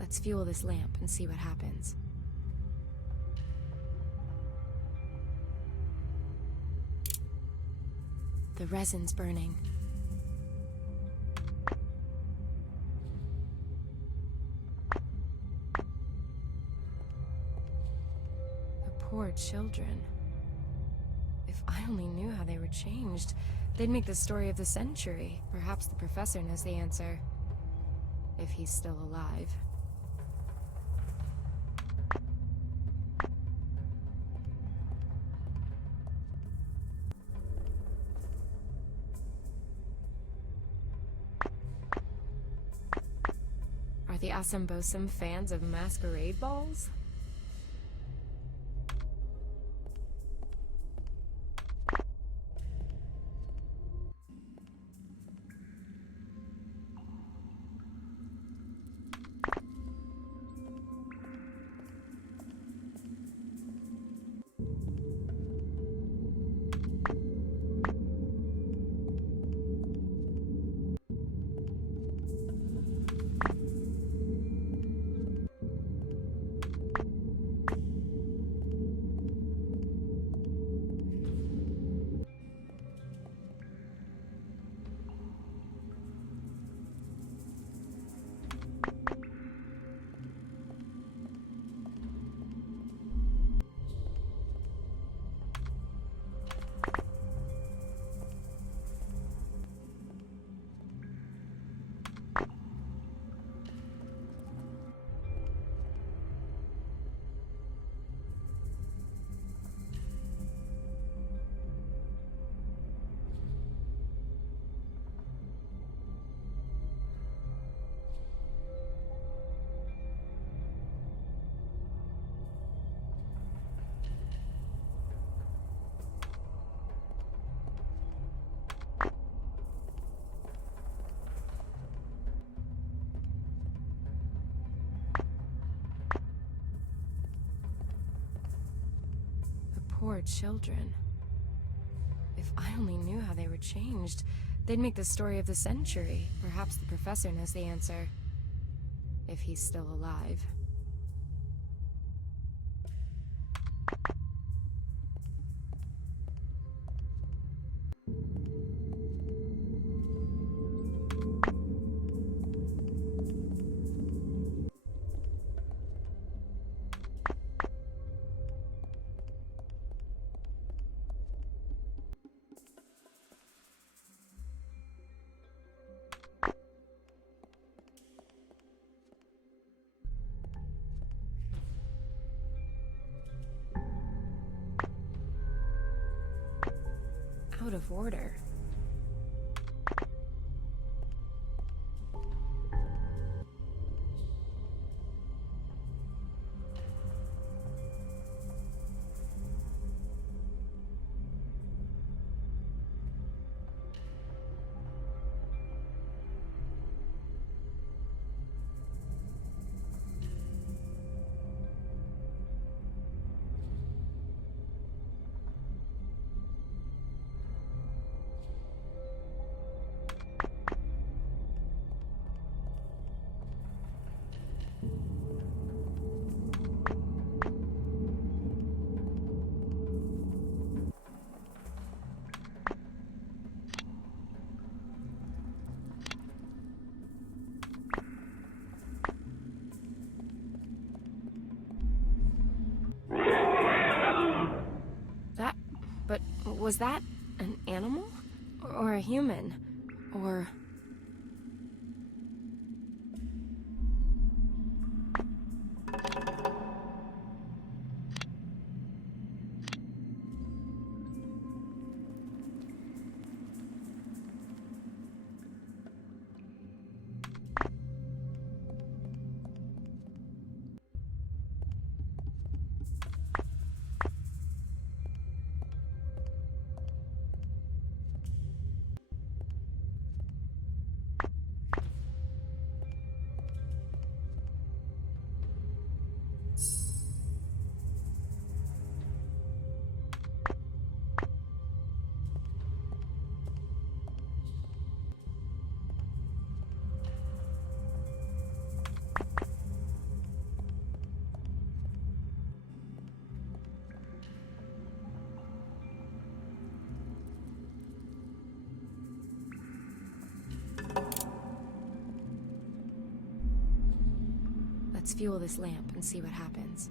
Let's fuel this lamp and see what happens. The resin's burning. The poor children. If I only knew how they were changed, they'd make the story of the century. Perhaps the professor knows the answer. If he's still alive. Are the Assambosum fans of masquerade balls? poor children. If I only knew how they were changed, they'd make the story of the century. Perhaps the professor knows the answer. If he's still alive. Out of order. But was that an animal? Or a human? Or... Let's fuel this lamp and see what happens.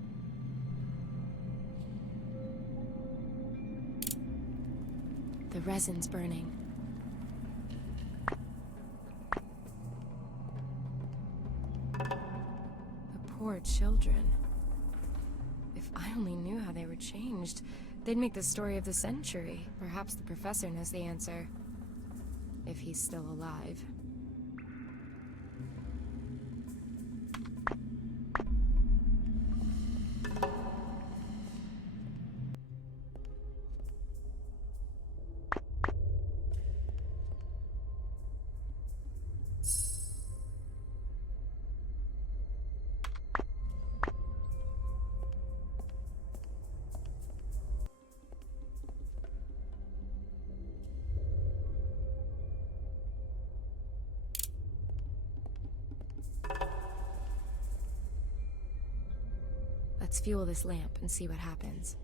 The resin's burning. The poor children. If I only knew how they were changed, they'd make the story of the century. Perhaps the professor knows the answer. If he's still alive. Let's fuel this lamp and see what happens.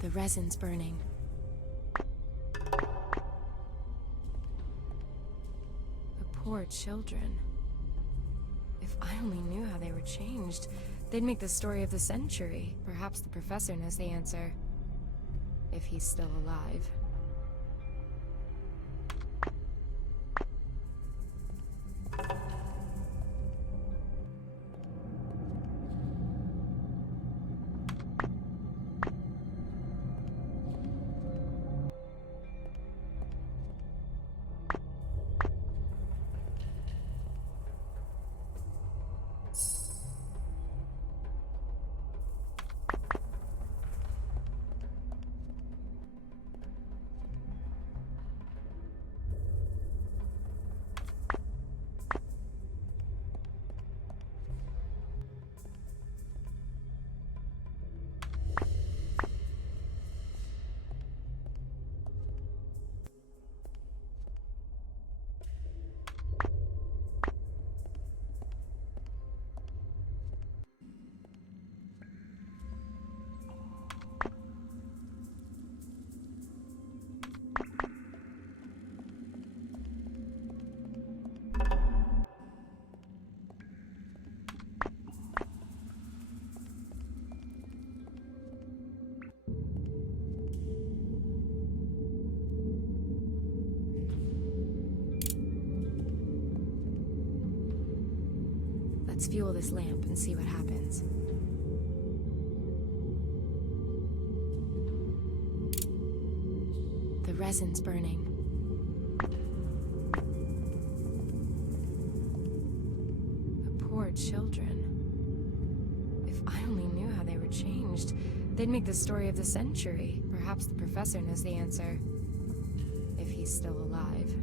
The resin's burning. The poor children. If I only knew how they were changed, they'd make the story of the century. Perhaps the professor knows the answer. If he's still alive. Let's fuel this lamp and see what happens. The resin's burning. The poor children. If I only knew how they were changed, they'd make the story of the century. Perhaps the professor knows the answer. If he's still alive.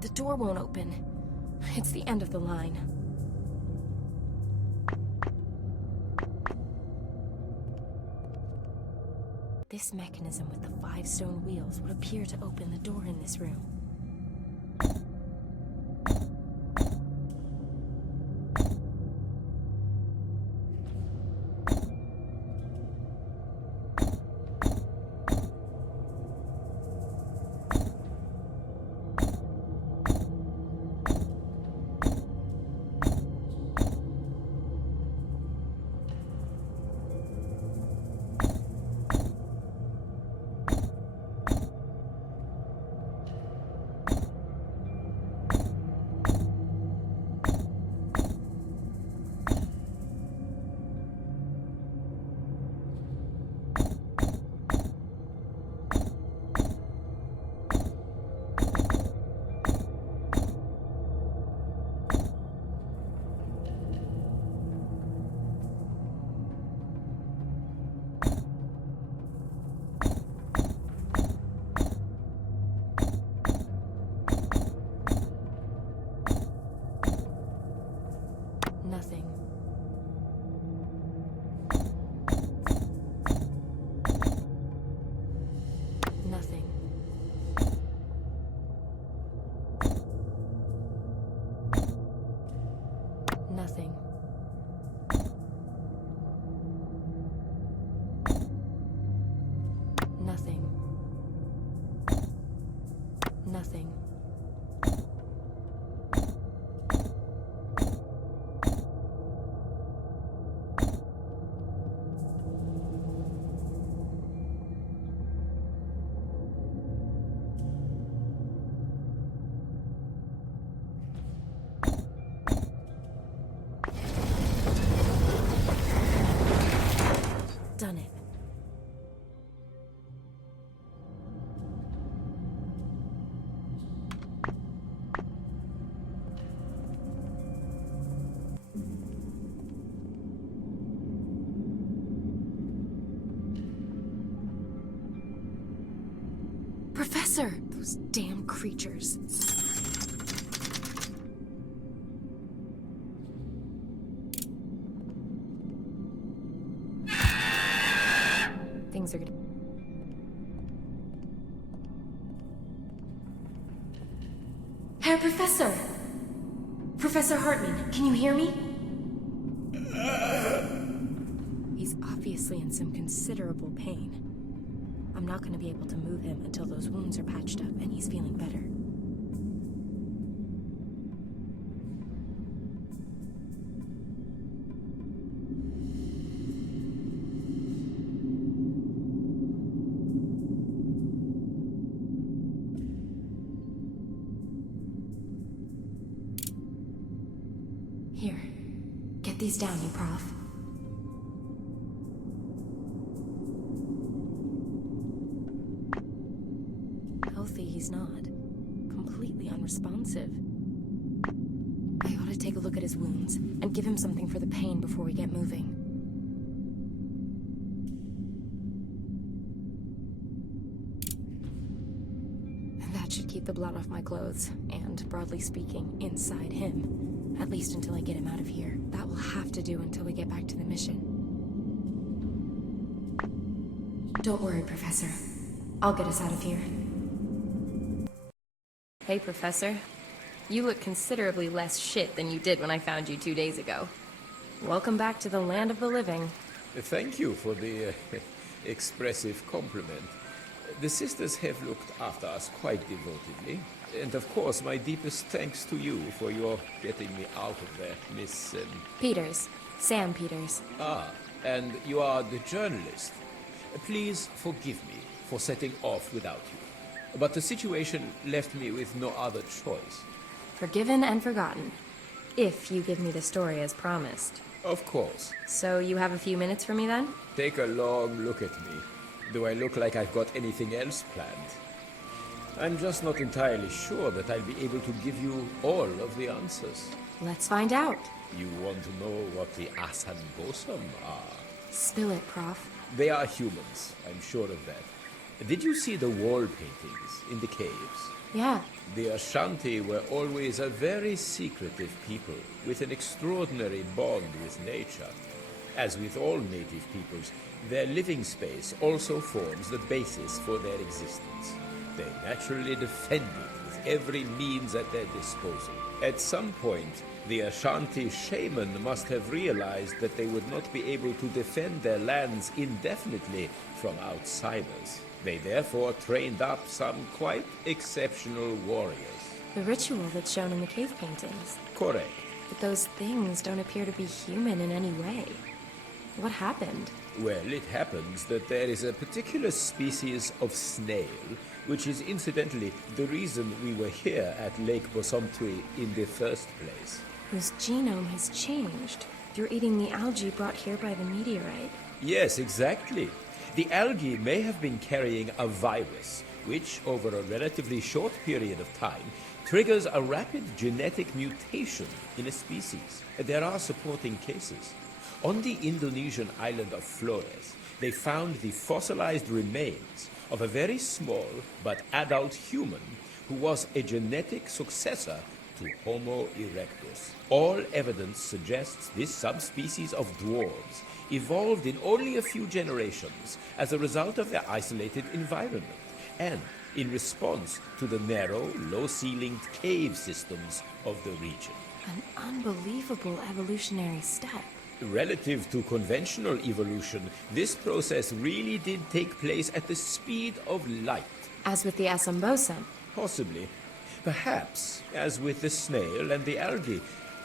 The door won't open. It's the end of the line. This mechanism with the 5 stone wheels would appear to open the door in this room. Nothing. Nothing. Nothing. Nothing. Nothing. Done it. Professor! Those damn creatures. Things are gonna... Herr Professor! Professor Hartman, can you hear me? He's obviously in some considerable pain. I'm not going to be able to move him until those wounds are patched up and he's feeling better. Here, get these down, you prof. Healthy he's not. Completely unresponsive. I ought to take a look at his wounds and give him something for the pain before we get moving. That That should keep the blood off my clothes, and, broadly speaking, inside him. At least until I get him out of here. That will have to do until we get back to the mission. Don't worry, Professor. I'll get us out of here. Hey, Professor. You look considerably less shit than you did when I found you 2 days ago. Welcome back to the land of the living. Thank you for the expressive compliment. The sisters have looked after us quite devotedly. And of course, my deepest thanks to you for your getting me out of there, Miss... Peters. Sam Peters. And you are the journalist. Please forgive me for setting off without you. But the situation left me with no other choice. Forgiven and forgotten. If you give me the story as promised. Of course. So you have a few minutes for me then? Take a long look at me. Do I look like I've got anything else planned? I'm just not entirely sure that I'll be able to give you all of the answers. Let's find out. You want to know what the Asan Bosam are? Spill it, Prof. They are humans, I'm sure of that. Did you see the wall paintings in the caves? Yeah. The Ashanti were always a very secretive people with an extraordinary bond with nature. As with all native peoples, their living space also forms the basis for their existence. They naturally defend it with every means at their disposal. At some point, the Ashanti shaman must have realized that they would not be able to defend their lands indefinitely from outsiders. They therefore trained up some quite exceptional warriors. The ritual that's shown in the cave paintings. Correct. But those things don't appear to be human in any way. What happened? Well, it happens that there is a particular species of snail, which is incidentally the reason we were here at Lake Bosomtwi in the first place. Whose genome has changed through eating the algae brought here by the meteorite. Yes, exactly. The algae may have been carrying a virus, which, over a relatively short period of time, triggers a rapid genetic mutation in a species. There are supporting cases. On the Indonesian island of Flores, they found the fossilized remains of a very small but adult human who was a genetic successor to Homo erectus. All evidence suggests this subspecies of dwarves evolved in only a few generations as a result of their isolated environment and in response to the narrow, low-ceilinged cave systems of the region. An unbelievable evolutionary step. Relative to conventional evolution, this process really did take place at the speed of light. As with the Asambosam. Possibly. Perhaps, as with the snail and the algae,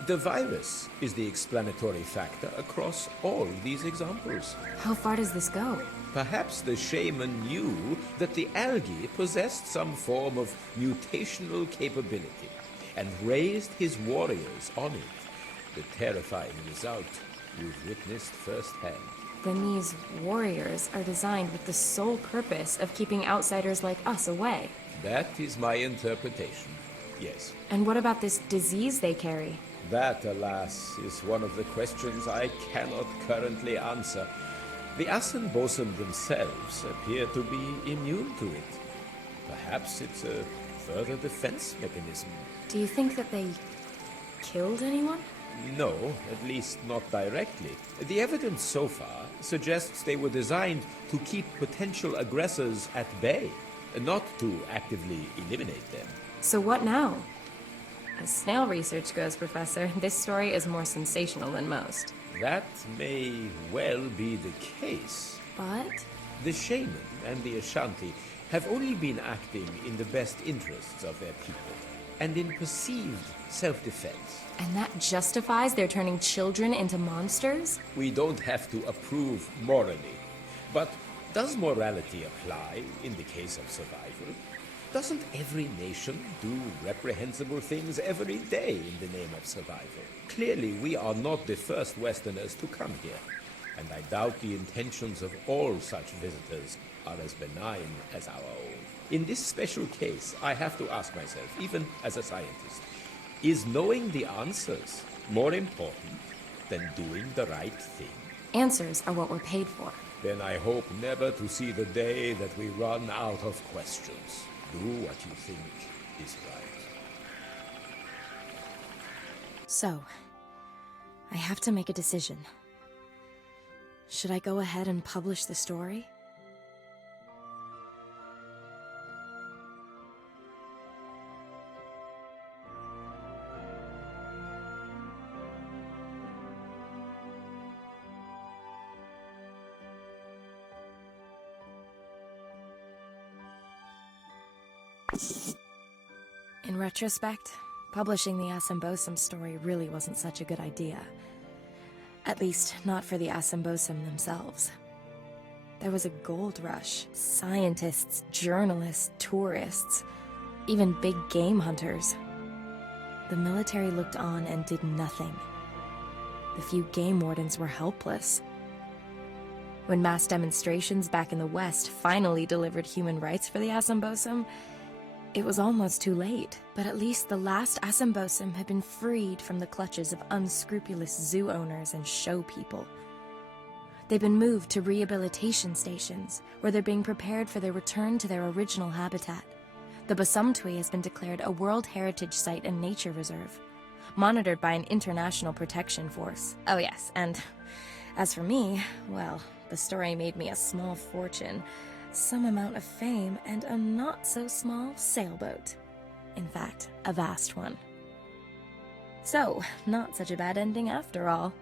the virus is the explanatory factor across all these examples. How far does this go? Perhaps the shaman knew that the algae possessed some form of mutational capability and raised his warriors on it. The terrifying result you've witnessed firsthand. Then these warriors are designed with the sole purpose of keeping outsiders like us away. That is my interpretation, yes. And what about this disease they carry? That, alas, is one of the questions I cannot currently answer. The Asan Bosam themselves appear to be immune to it. Perhaps it's a further defense mechanism. Do you think that they killed anyone? No, at least not directly. The evidence so far suggests they were designed to keep potential aggressors at bay, not to actively eliminate them. So what now? As snail research goes, Professor, this story is more sensational than most. That may well be the case. But? The shaman and the Ashanti have only been acting in the best interests of their people and in perceived self-defense. And that justifies their turning children into monsters? We don't have to approve morally, but does morality apply in the case of survival? Doesn't every nation do reprehensible things every day in the name of survival? Clearly, we are not the first Westerners to come here, and I doubt the intentions of all such visitors are as benign as our own. In this special case, I have to ask myself, even as a scientist, is knowing the answers more important than doing the right thing? Answers are what we're paid for. Then I hope never to see the day that we run out of questions. Do what you think is right. So, I have to make a decision. Should I go ahead and publish the story? In retrospect, publishing the Assambosum story really wasn't such a good idea. At least, not for the Assambosum themselves. There was a gold rush. Scientists, journalists, tourists, even big game hunters. The military looked on and did nothing. The few game wardens were helpless. When mass demonstrations back in the West finally delivered human rights for the Assambosum, it was almost too late. But at least the last Assambosum had been freed from the clutches of unscrupulous zoo owners and show people. They've been moved to rehabilitation stations, where they're being prepared for their return to their original habitat. The Basumtwi has been declared a World Heritage Site and Nature Reserve, monitored by an international protection force. Oh yes, and as for me, well, the story made me a small fortune, some amount of fame, and a not-so-small sailboat. In fact, a vast one. So, not such a bad ending after all.